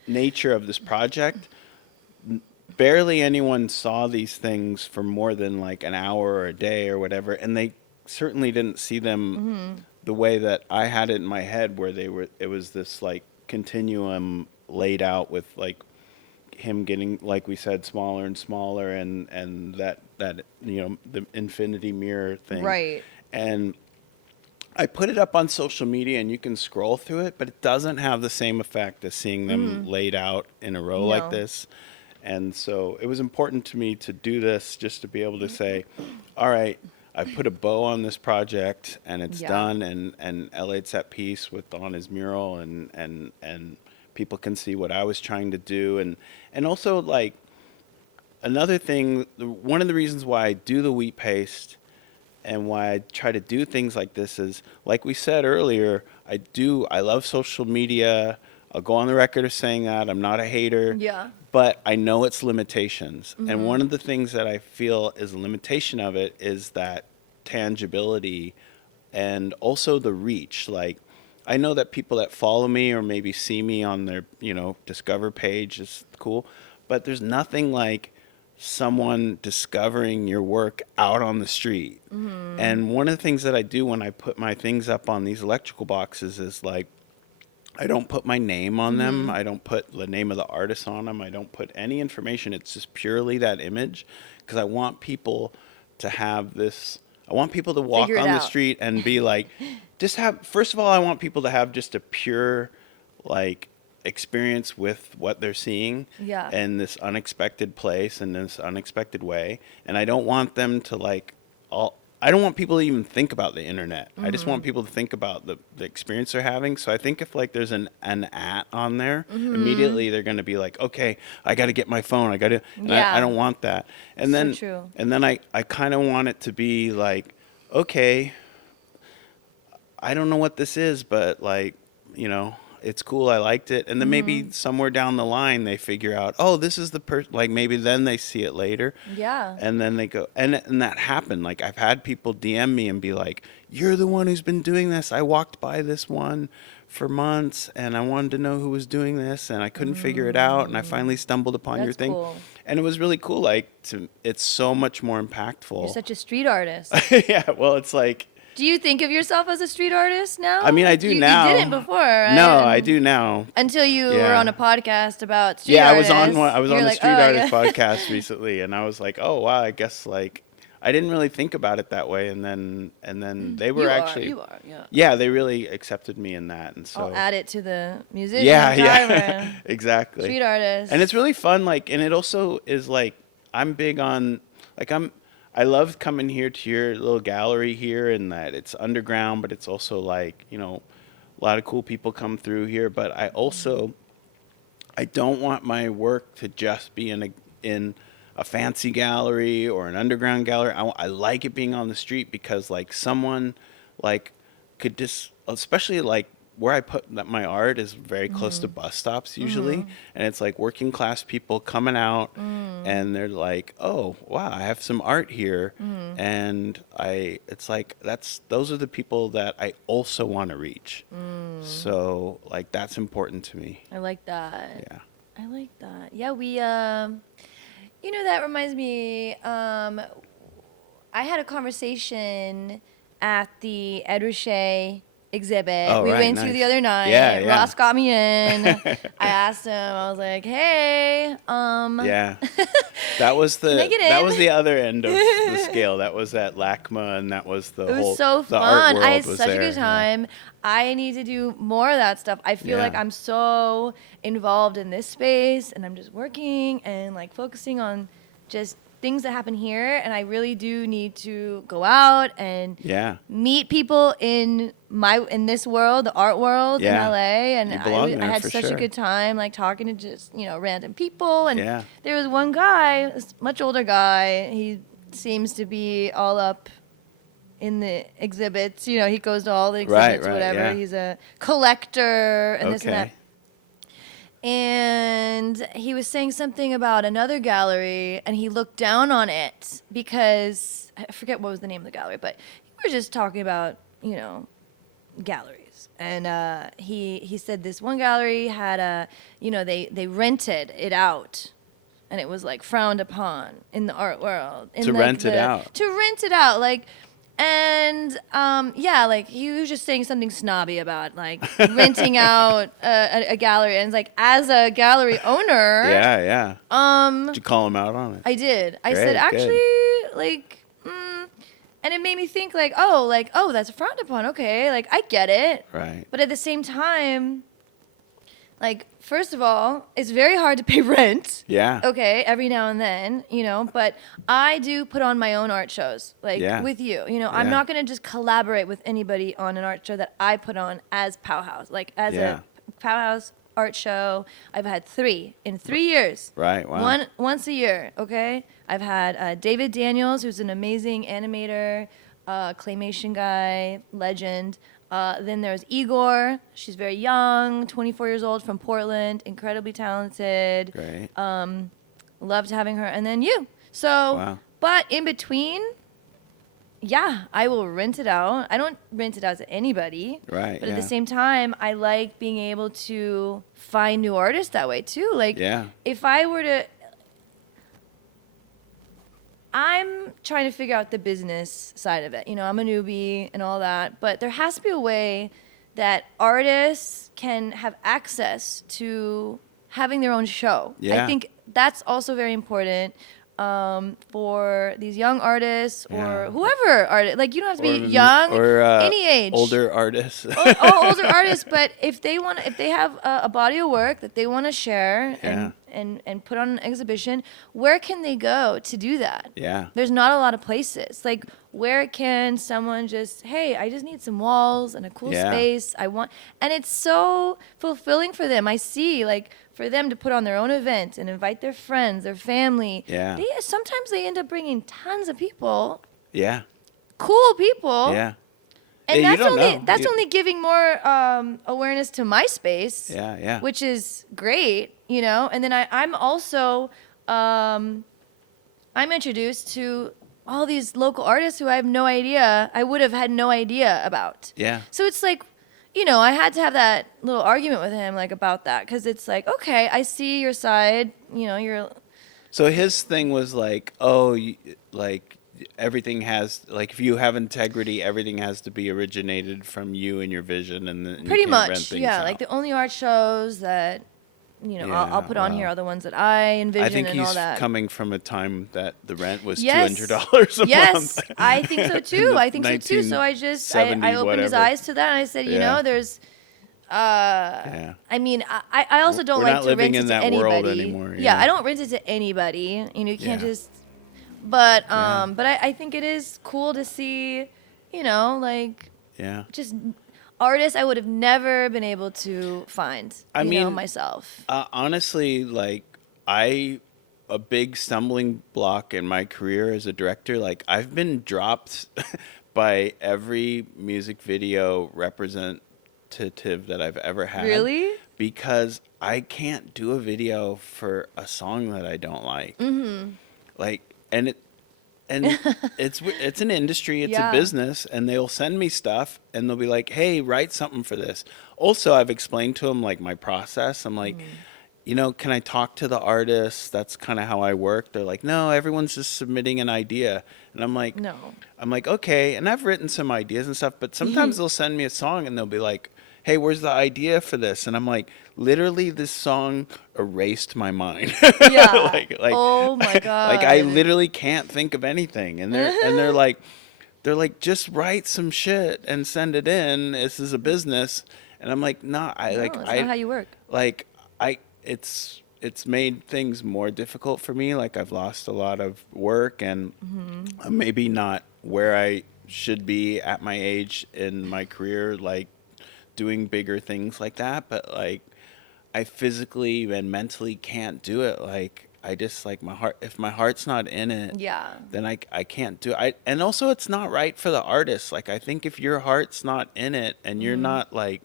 nature of this project, barely anyone saw these things for more than like an hour or a day or whatever, and they certainly didn't see them the way that I had it in my head, where they were. It was this like continuum laid out with like him getting, like we said, smaller and smaller, and that the infinity mirror thing, Right. and I put it up on social media and you can scroll through it, but it doesn't have the same effect as seeing them laid out in a row like No. this. And so it was important to me to do this just to be able to say, all right, I put a bow on this project and it's Yeah. done, and Elliot's at peace with on his mural, and people can see what I was trying to do. And also like another thing, one of the reasons why I do the wheat paste and why I try to do things like this is, like we said earlier, I love social media. I'll go on the record of saying that. I'm not a hater. Yeah. But I know its limitations. And one of the things that I feel is a limitation of it is that tangibility and also the reach. Like, I know that people that follow me or maybe see me on their, Discover page is cool, but there's nothing like someone discovering your work out on the street. And one of the things that I do when I put my things up on these electrical boxes is like, I don't put my name on them. I don't put the name of the artist on them. I don't put any information. It's just purely that image, because I want people to have this. I want people to walk Figure it on the out. street and be like, first of all, I want people to have just a pure, like, experience with what they're seeing Yeah. in this unexpected place and this unexpected way. And I don't want them to like I don't want people to even think about the internet. I just want people to think about the experience they're having. So I think if like there's an at on there, immediately they're going to be like, okay, I got to get my phone. I got to, and Yeah. I don't want that. And So then, true. and then I kind of want it to be like, okay, I don't know what this is, but like, it's cool. I liked it. And then maybe somewhere down the line they figure out, oh, this is the person. Like maybe then they see it later. Yeah. And then they go, and that happened. Like I've had people DM me and be like, "You're the one who's been doing this. I walked by this one for months, and I wanted to know who was doing this, and I couldn't figure it out, and I finally stumbled upon your That's thing." cool. And it was really cool. Like it's so much more impactful. You're such a street artist. Yeah. Well, it's like. Do you think of yourself as a street artist now? I mean, I do now. You didn't before, right? No, I do now. Until you were Yeah. on a podcast about street Yeah, artists. I was You're on the like, Street oh, Artist yeah. podcast recently, and I was like, oh wow, I guess like I didn't really think about it that way, and then they were You actually are, yeah. yeah, they really accepted me in that, and so I'll add it to the musician. yeah, driver, exactly. Street artist. And it's really fun, like, and it also is like I'm big on like I love coming here to your little gallery here, and that it's underground, but it's also like a lot of cool people come through here. But I don't want my work to just be in a fancy gallery or an underground gallery. I like it being on the street because like someone like could just, especially like where I put my art is very close to bus stops usually, and it's like working class people coming out, and they're like, oh wow, I have some art here, and it's like those are the people that I also want to reach. So like that's important to me. I like that. Yeah. I like that. Yeah, we that reminds me, I had a conversation at the Ed Ruscha exhibit Oh, we right, went to nice. the other night. Yeah, yeah. Ross got me in. I asked him, I was like, hey, Yeah, that was Can I get that in? was the other end of the scale. That was at LACMA, and that was the it whole. was so the art fun. world I had was such a there, good yeah. time. I need to do more of that stuff. I feel Yeah. like I'm so involved in this space, and I'm just working and like focusing on just things that happen here, and I really do need to go out and Yeah, meet people in this world, the art world Yeah. in LA, and You belong I there had for such a sure. good time like talking to just random people, and Yeah. there was one guy, this much older guy. He seems to be all up in the exhibits. He goes to all the exhibits, right, whatever. yeah. He's a collector and this and that. Okay. and he was saying something about another gallery, and he looked down on it because I forget what was the name of the gallery, but we were just talking about, galleries. And he said this one gallery had they rented it out, and it was like frowned upon in the art world. To rent it out. To rent it out, like. And like he was just saying something snobby about like renting out a gallery, and it's like, as a gallery owner, Did you call him out on it? I did. I Great, said, good. actually, like, and it made me think like, oh, that's frowned upon. Okay, like I get it, Right. but at the same time, like, first of all, it's very hard to pay rent. Yeah. Okay, every now and then, but I do put on my own art shows, like with you. I'm Yeah. not going to just collaborate with anybody on an art show that I put on as Powhouse. Like, as Yeah. a Powhouse art show, I've had 3 in 3 years. Right. Wow. Once a year, okay? I've had David Daniels, who's an amazing animator, claymation guy, legend. Then there's Igor. She's very young, 24 years old, from Portland, incredibly talented. Great. Loved having her. And then you. So, Wow. but in between, I will rent it out. I don't rent it out to anybody. Right, But at the yeah. same time, I like being able to find new artists that way too. Like, Yeah. if I were to, I'm trying to figure out the business side of it. I'm a newbie and all that, but there has to be a way that artists can have access to having their own show. Yeah. I think that's also very important for these young artists or Yeah. whoever artist. Like, you don't have to be Or- young, or any age. older artists. Older artists, but if they have a body of work that they want to share and put on an exhibition, where can they go to do that? Yeah. There's not a lot of places. Like, where can someone just, hey, I just need some walls and a cool Yeah. space. And it's so fulfilling for them. I see, like, for them to put on their own event and invite their friends, their family. Yeah. Sometimes they end up bringing tons of people, Yeah. cool people. Yeah. And Yeah, you that's don't only know. that's You- only giving more awareness to my space. Yeah. Yeah. Which is great, And then I'm also I'm introduced to all these local artists who I would have had no idea about. Yeah. So it's like, I had to have that little argument with him, like, about that, because it's like, okay, I see your side. You're So his thing was like, like everything has, like, if you have integrity, everything has to be originated from you and your vision, and then you pretty can't rent much, things yeah. out. Like, the only art shows that I'll put on wow. here are the ones that I envision I think and all he's that. coming from a time that the rent was Yes. $200 a Yes, month. I think so In too. the I think so too. So I just I 1970 opened his whatever. eyes to that, and I said, Yeah. there's. Yeah. I mean, I also don't We're like not to living rent it in to that anybody. world anymore, Yeah, yeah. I don't rent it to anybody. You can't Yeah. just. But Yeah. but I think it is cool to see, like, Yeah. just artists I would have never been able to find. I mean, myself. Honestly, like, a big stumbling block in my career as a director, like, I've been dropped by every music video representative that I've ever had. Really? Because I can't do a video for a song that I don't like. Mm-hmm. Like, and it's an industry, it's Yeah. a business, and they'll send me stuff and they'll be like, hey, write something for this. Also, I've explained to them, like, my process. I'm like, can I talk to the artist? That's kind of how I work. They're like, no, everyone's just submitting an idea. And I'm like, No. okay. And I've written some ideas and stuff, but sometimes they'll send me a song and they'll be like, hey, where's the idea for this? And I'm like, literally, this song erased my mind. Yeah. like, Oh my God. like, I literally can't think of anything. And they're like, just write some shit and send it in. This is a business. And I'm like, nah, No, that's not how you work. like, it's made things more difficult for me. Like, I've lost a lot of work, and I'm maybe not where I should be at my age in my career, like, doing bigger things like that. But, like, I physically and mentally can't do it. Like, I just, like, if my heart's not in it, Yeah. then I can't do it. And also, it's not right for the artist. Like, I think if your heart's not in it and you're not, like,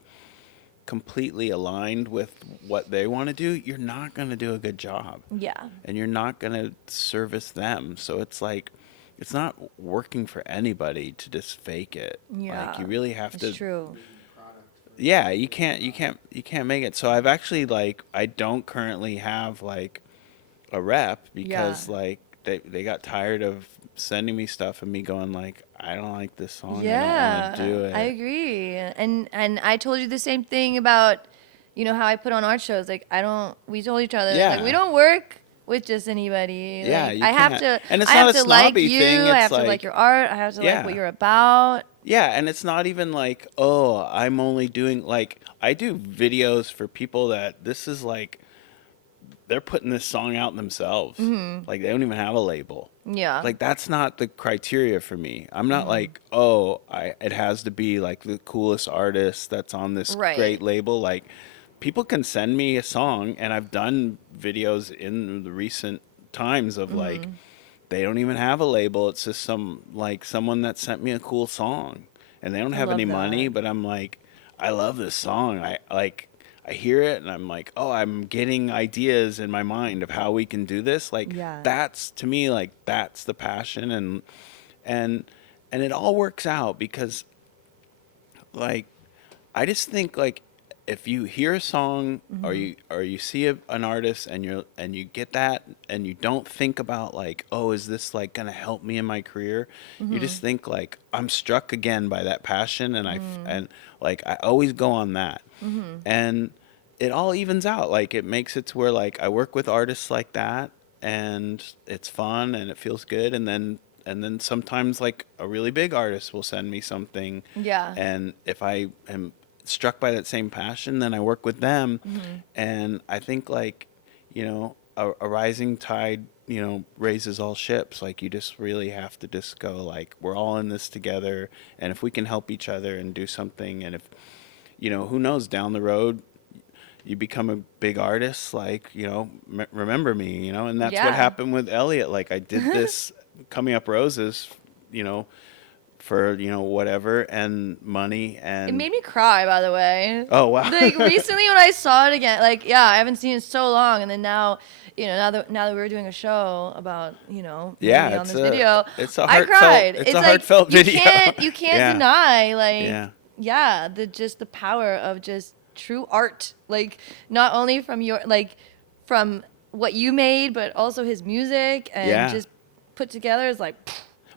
completely aligned with what they want to do, you're not going to do a good job. Yeah. And you're not going to service them. So it's like, it's not working for anybody to just fake it. Like, Yeah. you really have It's to. true. Yeah, you can't make it. So I've actually, like, I don't currently have like a rep Yeah. because like they got tired of sending me stuff and me going like, I don't like this song. I don't want to do Yeah, I it. agree. And I told you the same thing about, how I put on art shows. Like I don't. We told each other like we Yeah. don't work with just anybody. Yeah, Like you can't. And it's I not have a to like snobby you. thing. I It's have to like like, your art. I have to like what yeah. you're about. Yeah, and it's not even like, oh, I'm only doing like I do videos for people that this is like they're putting this song out themselves. Like they don't even have a label. Yeah. Like that's not the criteria for me. I'm not like, oh, I it has to be like the coolest artist that's on this Right. great label. Like people can send me a song and I've done videos in the recent times of like they don't even have a label. It's just some like someone that sent me a cool song and they don't I have any love money, that. but I'm like, I love this song. I hear it and I'm like, oh, I'm getting ideas in my mind of how we can do this. Like Yeah. that's to me like that's the passion and and it all works out because like I just think like if you hear a song or you see an artist and you get that and you don't think about like, oh, is this like gonna help me in my career, you just think like I'm struck again by that passion and like I always go on that and it all evens out. Like it makes it to where like I work with artists like that and it's fun and it feels good and then sometimes like a really big artist will send me something Yeah. and if I am struck by that same passion then I work with them and I think like a rising tide raises all ships. Like you just really have to just go like we're all in this together and if we can help each other and do something and if who knows down the road you become a big artist like remember me and that's what Yeah. happened with Elliot. Like I did this Coming Up Roses you know for whatever and money It and made me cry, by the way. oh wow. Like recently when I saw it again, like yeah, I haven't seen it so long, and then now, now that we were doing a show about, me Yeah, on this video, it's a I heartfelt cried. it's It's a like heartfelt you video. can't Yeah. deny like Yeah. yeah, the power of just true art. Like not only from from what you made, but also his music and Yeah. just put together is like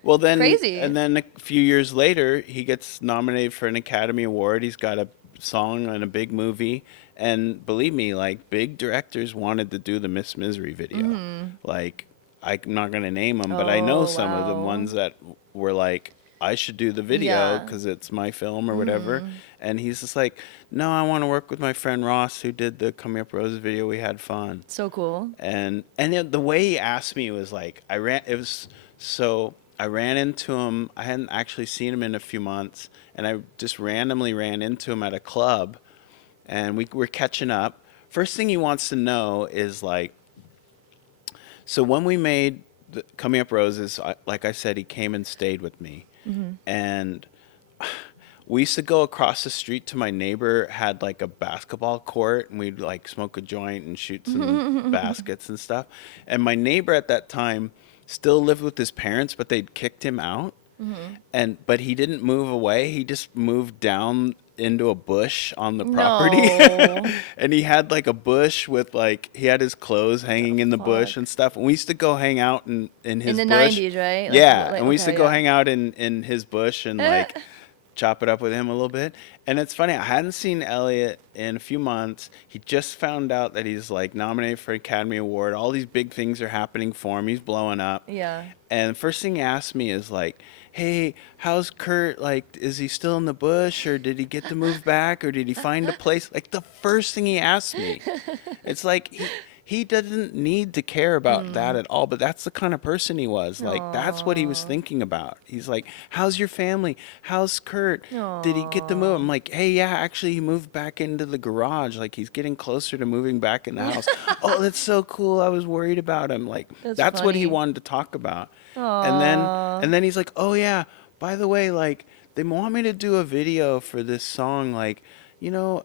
Well, then, crazy. and then a few years later, he gets nominated for an Academy Award. He's got a song in a big movie, and believe me, like big directors wanted to do the Miss Misery video. Like, I'm not gonna name them, but I know Oh, some of the wow. ones that were like, I should do the video Yeah. because it's my film or whatever. And he's just like, no, I want to work with my friend Ross who did the Coming Up Roses video. We had fun. So cool. The way he asked me was like I ran into him. I hadn't actually seen him in a few months, and I just randomly ran into him at a club, and we were catching up. First thing he wants to know is like, so when we made the Coming Up Roses, like I said, he came and stayed with me, and we used to go across the street to my neighbor had like a basketball court and we'd like smoke a joint and shoot some baskets and stuff. And my neighbor at that time still lived with his parents, but they'd kicked him out. But he didn't move away. He just moved down into a bush on the property. No. And he had like a bush with like he had his clothes hanging in the bush Fuck. and stuff. And we used to go hang out in his In the bush. 90s, right? Yeah, and we used to okay, go yeah. hang out in his bush and like chop it up with him a little bit. And it's funny, I hadn't seen Elliot in a few months. He just found out that he's like nominated for an Academy Award. All these big things are happening for him. He's blowing up. Yeah. And the first thing he asked me is like, hey, how's Kurt? Like, is he still in the bush or did he get to move back or did he find a place? Like the first thing he asked me. It's like he doesn't need to care about that at all, but that's the kind of person he was. Like that's what he was Aw. thinking about. He's like, how's your family? How's Kurt? Did he get to move? Aw. I'm like, hey, yeah, actually he moved back into the garage. Like he's getting closer to moving back in the house. Oh, that's so cool. I was worried about him. Like That's what he funny. wanted to talk about. Aw. And then he's like, oh yeah, by the way, like they want me to do a video for this song. Like,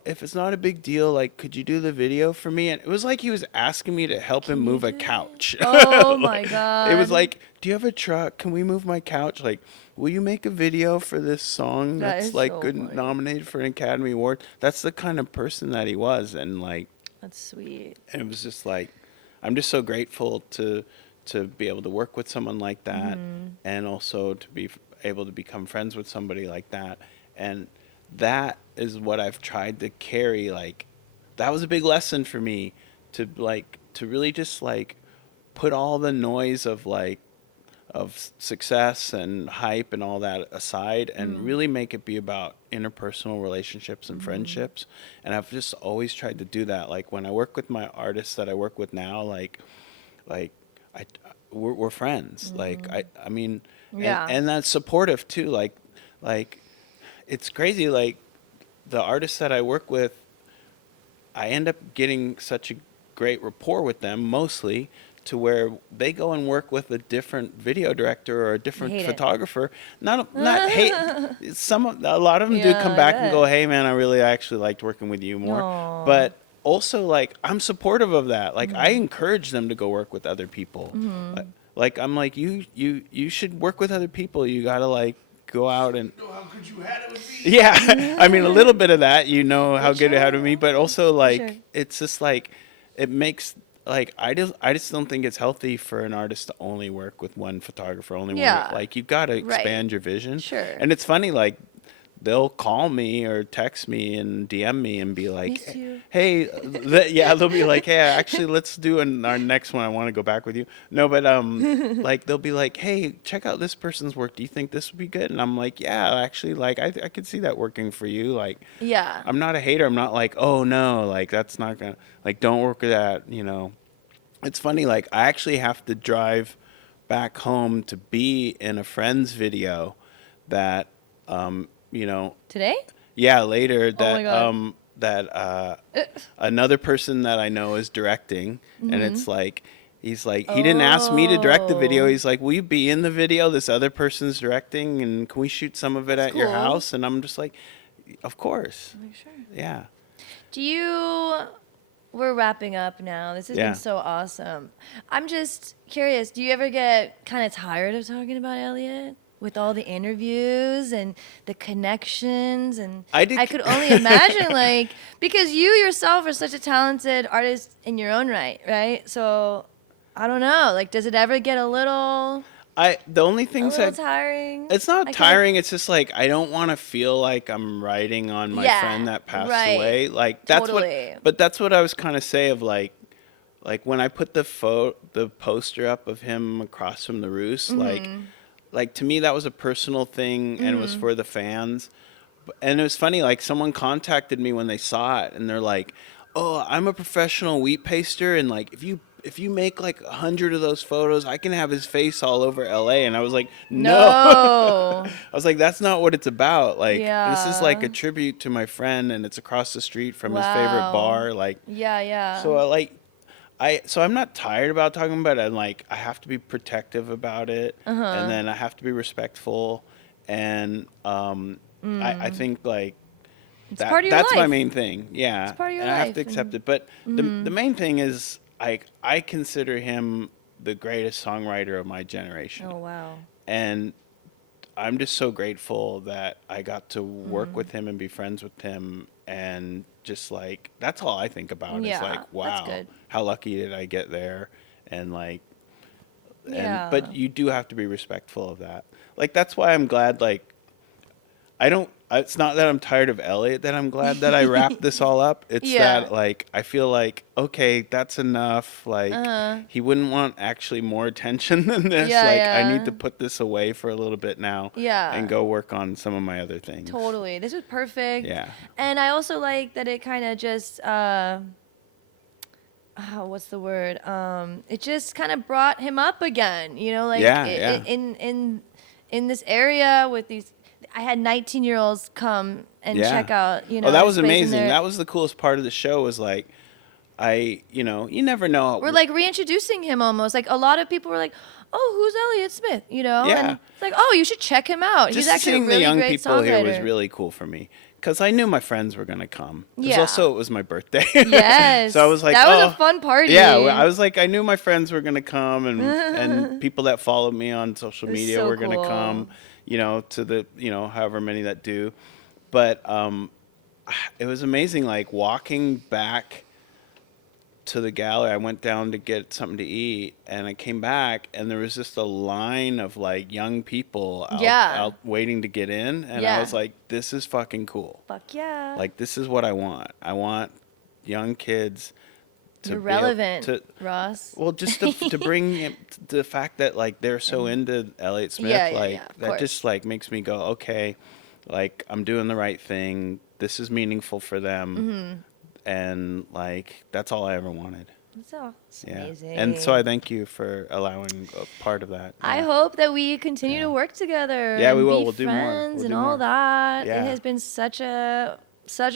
if it's not a big deal, like, could you do the video for me? And it was like he was asking me to help him move a couch. Oh my It was God. like, do you have a truck? Can we move my couch? Like, will you make a video for this song That that's is like so good, funny. nominated for an Academy Award? That's the kind of person that he was, and like, That's sweet. and it was just like, I'm just so grateful to be able to work with someone like that, and also to be able to become friends with somebody like that, and that is what I've tried to carry. Like, that was a big lesson for me, to really just like put all the noise of like of success and hype and all that aside, and really make it be about interpersonal relationships and friendships. And I've just always tried to do that. Like, when I work with my artists that I work with now, like I we're friends. Like, I mean, Yeah. and that's supportive too. Like it's crazy. Like, the artists that I work with, I end up getting such a great rapport with them, mostly, to where they go and work with a different video director or a different Hate it. photographer. Not hate. A lot of them do Yeah, come I back and go, bet. "Hey man, I actually liked working with you more." Aw. But also, like, I'm supportive of that. Like, I encourage them to go work with other people. Like, I'm like, you should work with other people. You gotta like go out and know how good you had it with me. yeah. I mean, a little bit of that, how good it had with me, but also like, sure. it's just like, it makes, like, I just don't think it's healthy for an artist to only work with one photographer, only Yeah. one. Like, you got to Right. expand your vision. Sure. And it's funny, like, they'll call me or text me and DM me and be like, Miss you. "Hey, they'll be like, hey, actually, let's do our next one. I want to go back with you." No, but like, they'll be like, "Hey, check out this person's work. Do you think this would be good?" And I'm like, "Yeah, actually, like, I could see that working for you." Like, Yeah. I'm not a hater. I'm not like, "Oh no, like, that's not gonna, like, don't work with that." It's funny. Like, I actually have to drive back home to be in a friend's video that, Today? yeah, later, Oh my God. that another person that I know is directing, and it's like, he's like, he didn't ask me to direct the video. Oh. He's like, "Will you be in the video? This other person's directing, and can we shoot some of it That's at your cool. house?" And I'm just like, "Of course, Like, sure. yeah." Do you? We're wrapping up now. This has Yeah. been so awesome. I'm just curious. Do you ever get kind of tired of talking about Elliot with all the interviews and the connections? And I did- I could only imagine, like, because you yourself are such a talented artist in your own right, right? So I don't know. Like, does it ever get a little The only things that tiring? it's not I can't- tiring. It's just like, I don't want to feel like I'm writing on my Yeah, friend that passed right. away. Like, that's Totally. but that's what I was kind of say of like when I put the poster up of him across from the roost, Mm-hmm. like to me that was a personal thing, and it was for the fans. And it was funny, like, someone contacted me when they saw it, and they're like, "Oh, I'm a professional wheat paster, and like, if you make like 100 of those photos, I can have his face all over LA." And I was like, no. No. I was like, that's not what it's about. Like, this is like Yeah. a tribute to my friend, and it's across the street from his favorite Wow. bar. Like, Yeah, yeah. so so I'm not tired about talking about it. I'm like, I have to be protective about it, and then I have to be respectful, and I think like It's part of your that's my life. main thing. Yeah, It's part of your and I have life, to accept and- it. But the main thing is, I consider him the greatest songwriter of my generation, Oh, wow. and I'm just so grateful that I got to work with him and be friends with him, and just like, that's all I think about. Yeah, is like, that's wow, good. how lucky did I get there? And like, Yeah. but you do have to be respectful of that. Like, that's why I'm glad, like, it's not that I'm tired of Elliot that I'm glad that I wrapped this all up. It's Yeah. that, like, I feel like, okay, that's enough. Like, he wouldn't want actually more attention than this. Yeah, like, I yeah. need to put this away for a little bit now. Yeah. And go work on some of my other things. Totally. This was perfect. Yeah. And I also like that it kind of just, what's the word? It just kind of brought him up again, like Yeah, yeah. in this area with these. I had 19-year-olds come and Yeah. check out, Oh, that the was space in amazing. there. That was the coolest part of the show, was like, you never know. We're like reintroducing him almost. Like, a lot of people were like, "Oh, who's Elliot Smith?" Yeah. And it's like, "Oh, you should check him out. Just He's actually seeing a really the young great people here was songwriter." really cool for me, because I knew my friends were gonna come. 'Cause Yeah. also it was my birthday. Yes. So I was like, that was oh, a fun party. yeah. I was like, I knew my friends were gonna come, and people that followed me on social It was media so were gonna cool. come. To the however many that do, but it was amazing. Like walking back to the gallery, I went down to get something to eat, and I came back, and there was just a line of like young people out waiting to get in, and I Yeah. was like, this is fucking cool. Fuck yeah. Like, this is what I want. I want young kids to You're be able relevant, to, Ross. well, just to bring the fact that like they're so into Elliott Smith, Yeah, like of that course. just like makes me go, okay, like I'm doing the right thing. This is meaningful for them, and like that's all I ever wanted. It's Yeah, amazing. and so I thank you for allowing a part of that. I Yeah. hope that we continue to work together. Yeah, and we will. Be We'll do more. friends We'll and do all more. that. Yeah. It has been such a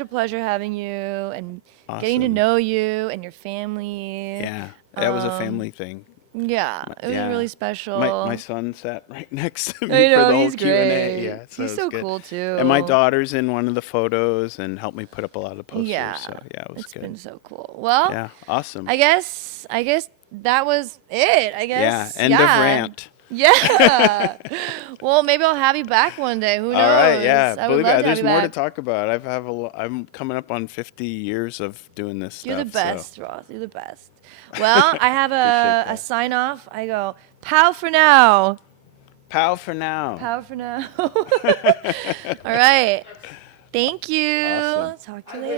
pleasure having you and getting to Awesome. know you and your family. Yeah, that was a family thing. Yeah, it was Yeah. really special. My son sat right next to me I know, for the whole he's Q&A. great. Yeah, so He's it was so good. cool too. And my daughter's in one of the photos and helped me put up a lot of posters. Yeah, So yeah, it was it's good. been so cool. Well, Yeah, awesome. I guess that was it. I Yeah, guess. end of rant. Yeah. Well, maybe I'll have you back one day. Who knows? All right, yeah. I would Believe love it, to have there's you more to back. talk about. I'm coming up on 50 years of doing this stuff. You're the so- best, Ross. You're the best. Well, I have Appreciate a that. sign off. I go, pow for now. Pow for now. Pow for now. All right. Thank you. Awesome. Talk to you later.